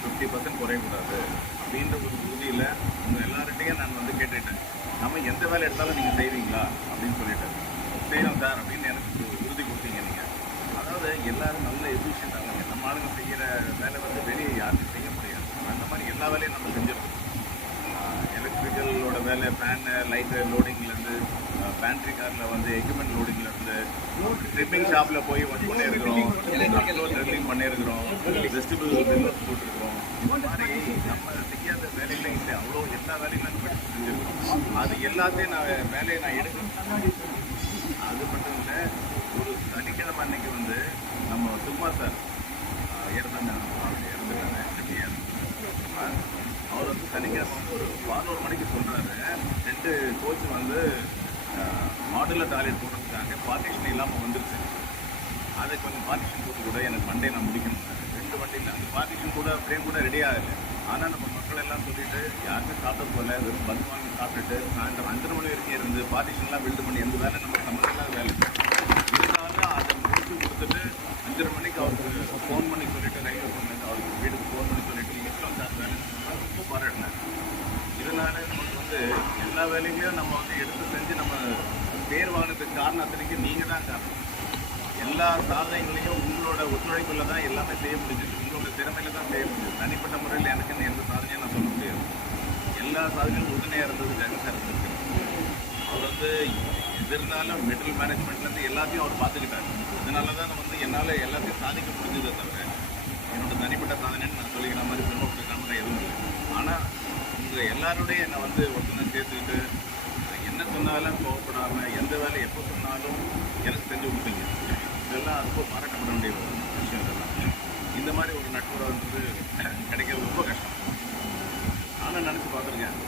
50% குறையக்கூடாது அப்படின்ற ஒரு உறுதியில் உங்கள் எல்லார்கிட்டையும் நான் வந்து கேட்டுட்டேன், நம்ம எந்த வேலை எடுத்தாலும் நீங்கள் செய்வீங்களா அப்படின்னு சொல்லிட்டு. செய்யணும் சார் அப்படின்னு எனக்கு உறுதி கொடுத்தீங்க நீங்கள். அதாவது எல்லோரும் நல்ல எஃபிஷியன்ட்டாக நம்ம ஆளுங்க செய்கிற வேலை வந்து வெளியே யாருக்கும் செய்ய முடியாது. அந்த மாதிரி எல்லா வேலையும் நம்ம செஞ்சிருக்கோம். எலக்ட்ரிக்கலோட வேலை, ஃபேனு லைட்டு லோடிங்லேருந்து, பேண்ட்ரி காரில் வந்து எக்யூப்மெண்ட் லோடிங்லேருந்து, ட்ரிப்பிங் ஷாப்பில் போய் ஒர்க் பண்ணியிருக்கிறோம், ட்ரில்லிங் பண்ணியிருக்கிறோம், வெஜிடபிள் பில்ஸ் போட்டிருக்கிறோம். இந்த மாதிரி நம்ம செய்யாத வேலைகளே இல்லை. அவ்வளோ எல்லா வேலைகளும் நம்ம செஞ்சுருக்கோம். அது எல்லாத்தையும் வேலையை நான் எடுக்கணும். அது மட்டும் இல்லை, ஒரு சனிக்கிழமை அன்னைக்கு வந்து நம்ம சுகுமார் சார் இறந்தாங்க. அவர் வந்து சனிக்கிழமை வந்து ஒரு 11 மணிக்கு சொல்கிறாரு, 2 கோச் வந்து மாடுலர் டாய்லெட் போடுறதுக்காக பார்ட்டிஷன் இல்லாமல் வந்துருச்சு. அதை கொஞ்சம் பார்ட்டிஷன் போட்டு கூட எனக்கு மண்டே நான் முடிக்கணும். 2 வண்டியில் அந்த பார்ட்டிஷன் கூட ஃப்ரேம் கூட ரெடி ஆகலை. ஆனால் நம்ம மக்கள் எல்லாம் சொல்லிட்டு யாருமே சாப்பிட போகல, வெறும் 10 வாங்கி சாப்பிட்டுட்டு சாயந்தரம் 5:30 மணி வரைக்கும் இருந்து பார்ட்டிஷன்லாம் பில்டு பண்ணி எந்த வேலை நம்ம சம்மந்தம் இல்லாத வேலை இருந்தாலும் லிஸ்ட்டு கொடுத்துட்டு 5:30 மணிக்கு அவருக்கு ஃபோன் பண்ணி சொல்லிட்டு ரயில்வே ஃபோன்லேருந்து அவருக்கு வீட்டுக்கு ஃபோன் பண்ணி சொல்லிட்டு லிஸ்ட்டில் சார் வேலை ரொம்ப பாராட்டினேன். இதனால நமக்கு வந்து எல்லா வேலைகளையும் நம்ம வந்து எடுத்து செஞ்சு நம்ம பேர் வாங்கினதுக்கு காரணம் அத்தனைக்கு நீங்கள் தான் காரணம். எல்லா சாதனைகளையும் உங்களோட ஒத்துழைப்புல தான் எல்லாமே செய்ய முடிஞ்சது. உங்களோட திறமையில தான் செய்ய முடிஞ்சது. தனிப்பட்ட முறையில் எனக்குன்னு எந்த சாதனையும் நான் சொல்ல முடியாது. எல்லா சாதனையும் உறுதுணையாக இருந்தது ஜெகன் சார் இருந்திருக்கு. அவர் வந்து எது இருந்தாலும் மெட்டல் மேனேஜ்மெண்ட்லேருந்து எல்லாத்தையும் அவர் பார்த்துக்கிட்டார். அதனால தான் வந்து என்னால் எல்லாத்தையும் சாதிக்க முடிஞ்சதை தவிர என்னோட தனிப்பட்ட சாதனைன்னு நான் சொல்லிக்கிற மாதிரி பெருமைப்படுத்தாம தான் எதுவும் இல்லை. ஆனால் உங்கள் எல்லாரோடையும் என்னை வந்து ஒருத்தனை சேர்த்துக்கிட்டு என்ன சொன்னாலும் கோவப்படாமல் எந்த வேலை எப்போ சொன்னாலும் எனக்கு செஞ்சு கொடுப்பீங்க. இதெல்லாம் ரொம்ப பாராட்டப்பட வேண்டிய ஒரு விஷயம். இதெல்லாம் இந்த மாதிரி ஒரு நட்புறவுன்றது கிடைக்கிறது ரொம்ப கஷ்டம். நானும் நினச்சி பார்த்துருக்கேன்.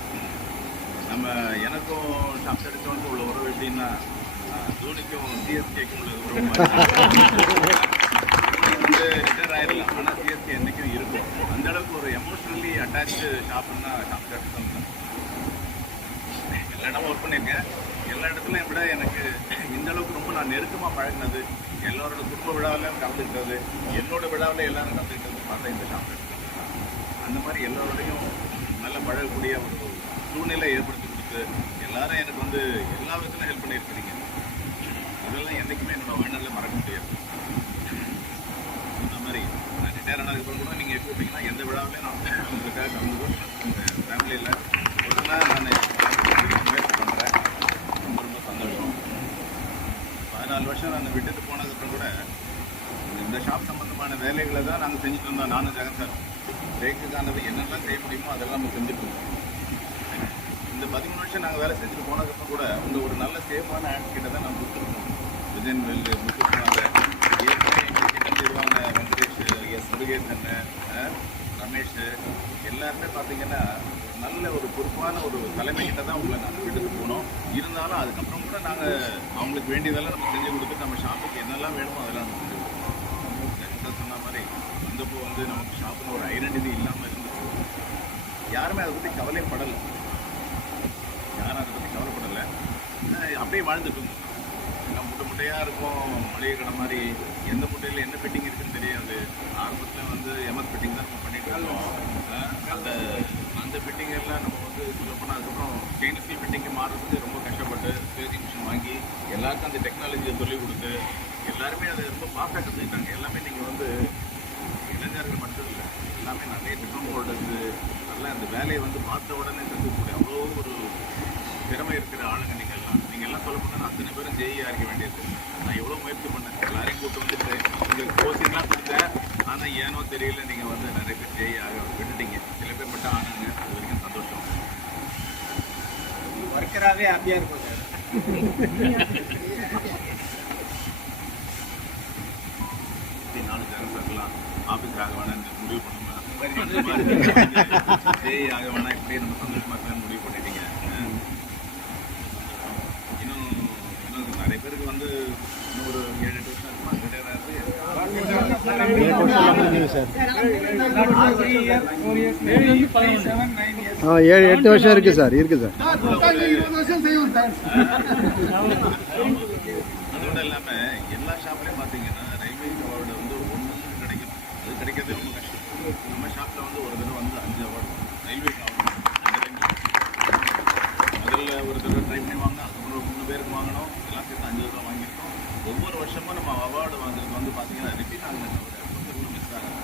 நம்ம எனக்கும் ஷாப்ஸ் எடுத்தவனுக்கும் உள்ள உறவு எப்படின்னா தோனிக்கும் சிஎஸ்கேக்கும் உள்ள உறவு வந்து ரிட்டையர் ஆயிடலாம். ஆனால் சிஎஸ்கே என்றைக்கும் இருக்கும். அந்த அளவுக்கு ஒரு எமோஷ்னலி அட்டாச்சு ஷாப்புன்னா ஷாப்ஸ் எடுத்து தான். எல்லா இடமும் ஒர்க் பண்ணியிருக்கேன். எல்லா இடத்துலையும் விட எனக்கு இந்த அளவுக்கு ரொம்ப நான் நெருக்கமாக பழகினது, எல்லோரோட குடும்ப விழாவிலையும் கலந்துக்கிட்டது, என்னோட விழாவில் எல்லாரும் கலந்துக்கிட்டது பார்த்தா இந்த ஷாப் எடுத்துக்கிட்டேன். அந்த மாதிரி எல்லோரோடையும் நல்ல பழகக்கூடிய ஒரு சூழ்நிலை ஏற்படுத்தி கொடுத்து எல்லாரும் எனக்கு வந்து எல்லா விதத்திலும் ஹெல்ப் பண்ணியிருக்கிறீங்க. அதெல்லாம் என்றைக்குமே என்னோட வாழ்நாளில் மறக்க முடியாது. அந்த மாதிரி நான் ரிட்டையர் ஆனதுக்கப்புறம் கூட நீங்கள் கூப்பிட்டீங்கன்னா எந்த விழாவிலையும் நான் உங்களுக்காக கலந்து உங்கள் ஃபேமிலியில் ஒரு நாள் நான் முயற்சி பண்ணுறேன். ரொம்ப ரொம்ப சந்தோஷம். 14 வருஷம் நான் விட்டுட்டு போனதுக்கப்புறம் கூட இந்த ஷாப் சம்மந்தமான வேலைகளை தான் நாங்கள் செஞ்சுட்டு இருந்தோம். நானும் ஜெகன் சார் பிரேக்குக்கானது என்னெல்லாம் செய்ய முடியுமோ அதெல்லாம் நம்ம செஞ்சுட்டு இருந்தோம். இந்த 13 வருஷம் நாங்கள் வேலை செஞ்சுட்டு போனதுக்கப்புறம் கூட இந்த ஒரு நல்ல சேஃபான ஆட் கிட்ட தான் நான் கொடுத்துருக்கோம். விஜயன் வெல் முத்துக்குமார் ஏற்கனவே எங்கள் கிட்ட தருவாங்க. வெங்கடேஷ், முருகேசன், ரமேஷ் எல்லாருமே பார்த்தீங்கன்னா நல்ல ஒரு பொறுப்பான ஒரு தலைமைக்கிட்ட தான் உங்களை நாங்கள் வீட்டுக்கு போனோம். இருந்தாலும் அதுக்கப்புறம் கூட நாங்கள் அவங்களுக்கு வேண்டியதெல்லாம் நம்ம செஞ்சு கொடுத்துட்டு நம்ம ஷாப்புக்கு என்னெல்லாம் வேணுமோ அதெல்லாம் நம்ம செஞ்சு கொடுத்தோம். சொன்ன மாதிரி வந்தப்போ வந்து நமக்கு ஷாப்புன்னு ஒரு ஐடென்டிட்டி இல்லாமல் இருந்துச்சு. யாருமே அதை பற்றி கவலையும் படலை. யாரும் அதை பற்றி கவலைப்படலை. அப்படியே வாழ்ந்துட்டு இருந்தோம். எல்லாம் முட்டையாக இருக்கும். மளிகை கடை மாதிரி எந்த முட்டையில் என்ன ஃபிட்டிங் இருக்குன்னு தெரியாது. ஆரம்பத்தில் வந்து எம்எஸ் ஃபிட்டிங் தான் நம்ம பண்ணிட்டு இருக்கோம். அந்த ஃபிட்டிங் எல்லாம் நம்ம வந்து சொல்லப்போனால் அதுக்கப்புறம் ஸ்டெயின்லெஸ் ஸ்டீல் ஃபிட்டிங்கு மாறுறதுக்கு ரொம்ப கஷ்டப்பட்டு ஸ்பேசிங் மிஷின் வாங்கி எல்லாருக்கும் அந்த டெக்னாலஜியை சொல்லிக் கொடுத்து எல்லாருமே அதை ரொம்ப ஃபாஸ்ட்டாக கற்றுக்கிட்டாங்க. எல்லாமே நீங்கள் வந்து இளைஞர்கள் மட்டும் இல்லை, எல்லாமே நிறைய டிப்ளமோ ஹோல்டர்ஸு நல்லா அந்த வேலையை வந்து பார்த்த உடனே கற்றுக்கக்கூடிய அவ்வளோ ஒரு திறமை இருக்கிற ஆளுங்க நீங்கள் எல்லாம் சொல்ல போனால் அத்தனை பேரும் ஜெயியாக இருக்க வேண்டியது. நான் எவ்வளோ முயற்சி பண்ணேன். எல்லாரையும் கூப்பிட்டு வந்துட்டு உங்களுக்கு கோச்சிங்லாம் கொடுத்தேன். ஆனால் ஏனோ தெரியல நீங்கள் வந்து நிறைய பேர் ஜெயியாக விட்டுட்டீங்க. சில பேர் மட்டும் ஆனாங்க. அது வரைக்கும் சந்தோஷம். ஒர்க்கராகவே ஹாப்பியாக இருக்கும் சார். நானும் ஜெகன் சார்லாம் ஆஃபீஸ் ஆக வேணாம் முடிவு பண்ணுவேன். ஜெய் ஆக வேணாம் இப்படியே நம்ம சந்தோஷமாக இருக்கலாம்னு முடிவு பண்ணிட்டீங்க. இன்னும் நிறைய பேருக்கு வந்து இன்னும் ஒரு 7-8 வருஷம் இருக்குமா ரிட்டையர் ஆகிறது. 7-8 வருஷம் இருக்குது சார். அதோட இல்லாமல் எல்லா ஷாப்லேயும் பார்த்தீங்கன்னா ரயில்வே அவார்டு வந்து ஒன்று கிடைக்கும். அது கிடைக்கிறது ரொம்ப கஷ்டம். நம்ம ஷாப்பில் வந்து ஒரு தடவை வந்து 5 அவார்டு ரயில்வே அவார்டு. அதில் ஒரு தடவை ட்ரை பண்ணி வாங்கினா அதுக்கப்புறம் 3 பேருக்கு வாங்கணும். எல்லாம் சேர்த்து 5 தடவை வாங்கியிருக்கோம். ஒவ்வொரு வருஷமும் நம்ம அவார்டு வாங்குறது வந்து பார்த்தீங்கன்னா ரிப்பீட் ஆகுது. கொஞ்சம் மிஸ் ஆகும்.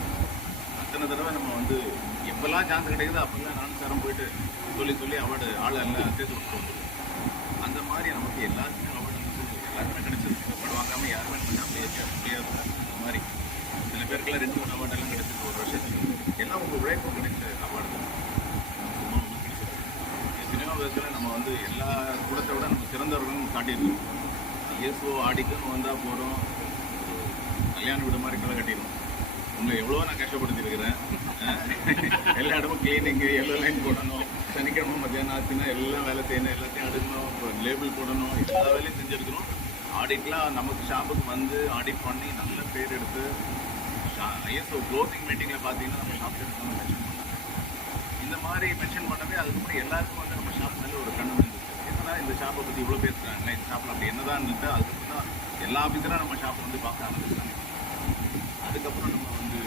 அத்தனை தடவை நம்ம வந்து எப்போல்லாம் சான்ஸ் கிடைக்குதோ அப்போல்லாம் நானும் சாரம் போயிட்டு சொல்லி அவார்டு ஆளெல்லாம் சேர்த்து கொடுத்துருவோம். அந்த மாதிரி நமக்கு எல்லாருக்குமே அவார்டு எல்லாருமே கிடைச்சது. அவார்டு வாங்காமல் யாருமே முடியாது. அந்த மாதிரி சில பேருக்கெல்லாம் 2-3 அவார்டெல்லாம் கிடைச்சது ஒரு வருஷத்துக்கு. எல்லாம் உங்கள் உழைப்பு கிடைச்ச அவார்டு தான். சும்மா ஒன்று கிடைச்சது. சினிமா விதத்தில் நம்ம வந்து எல்லா கூடத்தை விட நம்ம சிறந்தவர்களும் காட்டியிருக்கோம். இயேசோ ஆடிக்குன்னு வந்தால் போகிறோம். கல்யாண வீடு மாதிரி களை கட்டிடும். உங்களை எவ்வளோ நான் கஷ்டப்படுத்திருக்கிறேன். எல்லா இடமும் கிளீனிங்கு, எல்லோ லைன் போடணும், சனிக்கிழமை மத்தியானம் ஆச்சுன்னா எல்லாம் வேலை செய்யணும், எல்லாத்தையும் அடுக்கணும், அப்புறம் லேபிள் போடணும், எல்லா வேலையும் செஞ்சுருக்கணும். ஆடிட்லாம் நமக்கு ஷாப்புக்கு வந்து ஆடிட் பண்ணி நல்ல பேர் எடுத்து ஐஎஸ்ஓ க்ளோசிங் மீட்டிங்கில் பார்த்தீங்கன்னா நம்ம ஷாப் எடுக்கணும் மென்ஷன் பண்ணாங்க. இந்த மாதிரி மென்ஷன் பண்ணவே அதுக்கப்புறம் எல்லாருக்கும் வந்து நம்ம ஷாப் மேலே ஒரு கண்ணு இருந்துச்சு. என்னன்னா இந்த ஷாப்பை பற்றி இவ்வளோ பேசுகிறாங்க, இந்த ஷாப்பில் அப்படி என்னதான் இருந்துட்டு அதுக்கப்புறம் தான் எல்லா ஆஃபீஸரும் நம்ம ஷாப்பை வந்து பார்க்க ஆரம்பிச்சாங்க. அதுக்கப்புறம் நம்ம வந்து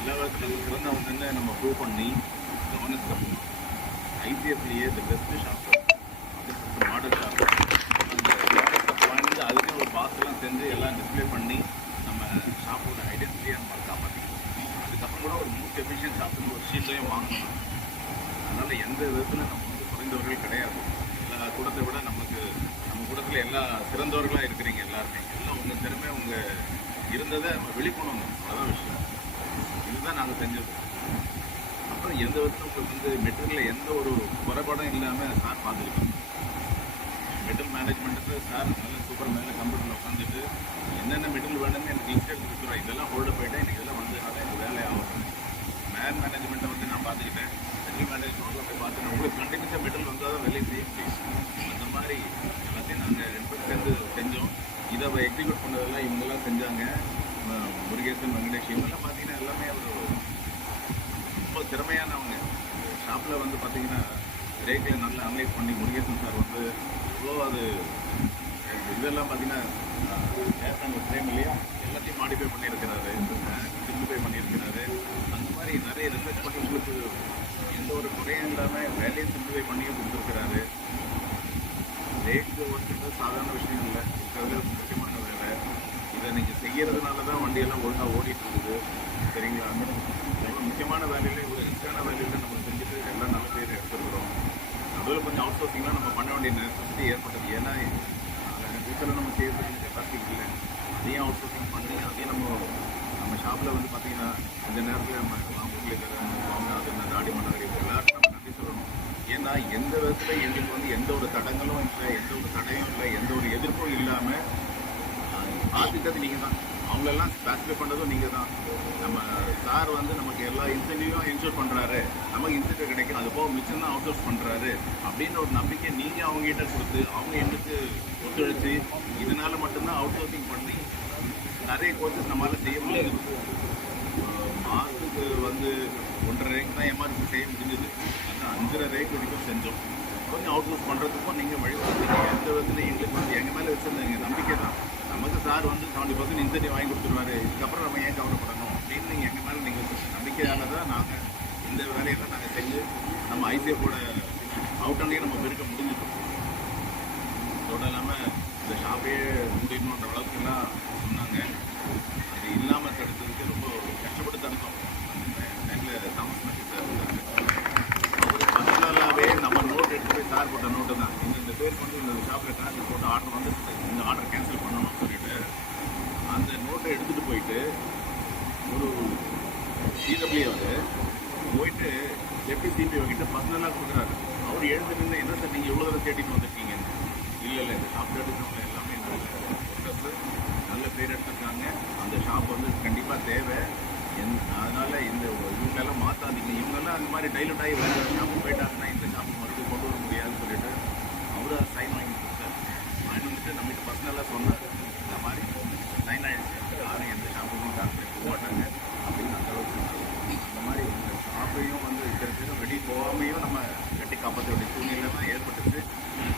எல்லா விதத்துலையும் சிறந்தவங்கன்னு நம்ம ப்ரூவ் பண்ணி கவர்னன்ஸ் கம்பெனி ஐசிஎஃப்லேயே the best shop model shop அந்த வாங்கி அதுக்கு ஒரு பாக்ஸ்லாம் செஞ்சு எல்லாம் டிஸ்பிளே பண்ணி நம்ம ஷாப்போட ஐடென்டிட்டியை நம்ம காப்பாற்றிக்கணும். அதுக்கப்புறம் கூட ஒரு மோஸ்ட் எஃபிஷியன்ட் ஷாப்புன்னு ஒரு ஷீட்லையும் வாங்கணும். அதனால் எந்த விதத்தில் நம்ம வந்து குறைந்தவர்கள் கிடையாது. எல்லா கூடத்தை விட நமக்கு நம்ம கூடத்தில் எல்லா சிறந்தவர்களாக இருக்கிறீங்க. எல்லாருமே எல்லாம் உங்கள் திறமை உங்கள் இருந்ததை நம்ம வெளிக்கொண்டு அவ்வளோதான் விஷயம். இதுதான் நாங்கள் செஞ்சது. அப்புறம் எந்த விதத்தில் உங்களுக்கு வந்து மெட்டீரியலில் எந்த ஒரு குறைபாடும் இல்லாமல் சார் பார்த்துக்கிட்டோம். மெட்டல் மேனேஜ்மெண்ட்டுக்கு சார் நல்ல சூப்பர் மேலே கம்ப்யூட்டரில் உட்காந்துட்டு என்னென்ன மெட்டல் வேணும்னு எனக்கு லிஸ்ட் எடுத்து கொடுத்துருவோம். இதெல்லாம் ஹோல்டு போயிட்டேன், எனக்கு இதெல்லாம் வந்து அதை எனக்கு வேலை ஆகும். மேனேஜ்மெண்ட்டை வந்து நான் பார்த்துக்கிட்டேன். மெட்டல் மேனேஜ்மெண்ட்டும் போய் பார்த்துட்டேன். உங்களுக்கு கண்டினியூஸாக மெட்டல் வந்தால் தான் வெளியே செய்ய முடியும். அந்த மாதிரி எல்லாத்தையும் நாங்கள் 2 பேரும் சேர்ந்து செஞ்சோம். இதை எக்ஸிக்யூட் பண்ணதெல்லாம் இவங்கெல்லாம் செஞ்சாங்க. முருகேசன், வெங்கடேஷ் இவங்கெல்லாம் பார்த்தீங்கன்னா எல்லாமே ஒரு ரொம்ப திறமையானவங்க. ஷாப்பில் வந்து பார்த்தீங்கன்னா ரேக்கில் நல்லா அனலைஸ் பண்ணி முருகேசன் சார் வந்து இவ்வளோ அது இதெல்லாம் பார்த்தீங்கன்னா ஏற்கனவே ஃப்ரேம் இல்லையா எல்லாத்தையும் மாடிஃபை பண்ணியிருக்கிறாரு, சிம்பிளிஃபை பண்ணியிருக்கிறாரு. அந்த மாதிரி நிறைய ரிசர்ச் பண்ணி உங்களுக்கு எந்த ஒரு குறையும் இல்லாமல் வேலையை சிம்பிளிஃபை பண்ணியும் கொடுத்துருக்கிறாரு. ரேக்கு ஒர்க்குன்றது சாதாரண விஷயம் இல்லை, இருக்கிறதுல முக்கியமான வேலை. இதை நீங்கள் செய்கிறதுனால தான் வண்டியெல்லாம் ஒழுங்காக ஓடிட்டு இருக்குது. சரிங்களா? எவ்வளோ முக்கியமான வேலையில் இவ்வளோ ரிஸ்க்கான வேலையில் நம்ம செஞ்சுட்டு எல்லாம் நல்ல பேர் எடுத்துருக்குறோம். அதில் கொஞ்சம் அவுட் சோர்சிங்லாம் நம்ம பண்ண வேண்டிய நெசசிட்டி ஏற்பட்டது. ஏன்னா ஃபியூச்சரில் நம்ம செய்யறதுக்கு கெப்பாசிட்டி இல்லை. அதையும் அவுட் சோர்சிங் பண்ணி அதையும் நம்ம ஷாப்பில் வந்து பார்த்தீங்கன்னா இந்த நேரத்தில் நம்ம அது தாடி மன்னர்கள் எல்லாருக்கும் நம்ம நன்றி சொல்லணும். ஏன்னா எந்த விதத்தில் எங்களுக்கு வந்து எந்த ஒரு தடங்களும் இல்லை, எந்த ஒரு தடையும் இல்லை, எந்த ஒரு எதிர்ப்பும் இல்லாமல் பார்த்துக்கிறது நீங்கள் தான். அவங்களெல்லாம் ஸ்பெசிஃபை பண்ணுறதும் நீங்கள் தான். நம்ம சார் வந்து நமக்கு எல்லா இன்சென்டிவும் என்ஷூர் பண்ணுறாரு, நமக்கு இன்சென்டிவ் கிடைக்கும், அது போக மிச்சம் தான் அவுட் சோர்ஸ் பண்ணுறாரு அப்படின்ற ஒரு நம்பிக்கை நீங்கள் அவங்ககிட்ட கொடுத்து அவங்க எங்களுக்கு ஒத்துழைச்சி இதனால் மட்டும்தான் அவுட் சோர்சிங் பண்ணி நிறைய கோர்சஸ் நம்மளால் செய்ய முடியுது. மாதத்துக்கு வந்து 1.5 ரேக் தான் எம்ஆர்பி செய்ய முடிஞ்சது. ஆனால் 5.5 ரேக் வரைக்கும் செஞ்சோம். கொஞ்சம் அவுட் சோர்ஸ் பண்ணுறதுக்கும் நீங்கள் வழிவகுத்தீங்க. எந்த விதத்தில் எங்களுக்கு வந்து எங்கள் மேலே வச்சுருந்தீங்க நம்பிக்கை தான். நமக்கு சார் வந்து 70% இன்சென்டிவ் வாங்கி கொடுத்துருவாரு, இதுக்கப்புறம் நம்ம ஏன் கவலைப்படணும் அப்படின்னு நீங்கள் எங்கள் மேலே நீங்கள் நம்பிக்கையால் தான் நாங்கள் இந்த வேலையெல்லாம் நாங்கள் செஞ்சு நம்ம ஐசிஎஃபோட அவுட்டாண்டையே நம்ம பெருக்க முடிஞ்சிட்டோம். அதோட இல்லாமல் இந்த ஷாப்பே முடியணுன்ற அளவுக்குலாம் சொன்னாங்க. அது இல்லாமல் தடுத்ததுக்கு ரொம்ப கஷ்டப்பட்டு தடுத்தோம். அந்த டைமில் தாமஸ் மச்சி சார் இருந்தாங்க. அவர் பர்சனலாகவே நம்ம நோட் எடுத்து போய் சார் போட்ட நோட்டு தான் இந்த பேருக்கு வந்து இந்த ஷாப்பில் ட்ரான்ஸ்ஃபர் போட்டு ஆர்டர் வந்துட்டு இந்த ஆர்டர் கேன்சல் பண்ணணும்னு சொல்லிட்டு அந்த நோட்டை எடுத்துகிட்டு போயிட்டு ஒரு சிடபிள்யூ அவர் போயிட்டு எப்படி சிபி வாங்கிட்டு பர்சனலாக கொடுக்குறாரு. அவர் எழுந்து நின்று என்ன சார் நீங்கள் எவ்வளோ தடவை தேடிட்டு வந்திருக்கீங்கன்னு. இல்லை இந்த ஷாப் எடுக்கிறவங்க எல்லாமே நல்ல பேர் எடுத்துருக்காங்க. அந்த ஷாப் வந்து கண்டிப்பாக தேவை. அதனால் இந்த இவங்களெல்லாம் மாற்றாதீங்க. இவங்கெல்லாம் அந்த மாதிரி டைலூட் ஆகி வேறு ஷாப்புக்கு போயிட்டாங்கன்னா இந்த ஷாப்புக்கு மறுபடியும் கொண்டு வர முடியாதுன்னு சொல்லிட்டு அவர் அதை சைன் வாங்கி கொடுத்தார். வாங்கி வந்துட்டு நம்மகிட்ட பர்சனலாக சொன்னார், இந்த மாதிரி சைன் ஆகிடுச்சு, யாரும் எந்த ஷாப்புக்கும் காசு போக மாட்டாங்க அப்படின்னு அந்த அளவுக்கு சொன்னாங்க. அந்த மாதிரி இந்த ஷாப்பையும் வந்து இருக்கிறதுக்கும் வெளியே போகாமையும் நம்ம கட்டி காப்பாற்ற வேண்டிய சூழ்நிலை தான் ஏற்பட்டுச்சு.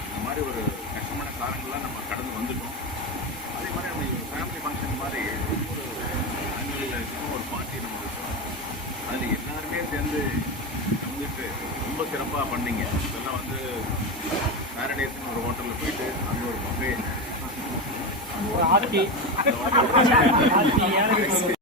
இந்த மாதிரி ஒரு கஷ்டமான காலங்கள்லாம் நம்ம கடந்து வந்துட்டோம். அதே மாதிரி நம்ம ஃபேமிலி ஃபங்க்ஷன் மாதிரி ஒரு ஆனுவல் ஒரு பார்ட்டி நம்ம வச்சோம். அதில் எல்லாருமே சேர்ந்து வந்துட்டு ரொம்ப சிறப்பாக பண்ணீங்க. இதெல்லாம் வந்து பேரடைஸ்னு ஒரு ஹோட்டலில் போயிட்டு அங்கே ஒரு பஃபே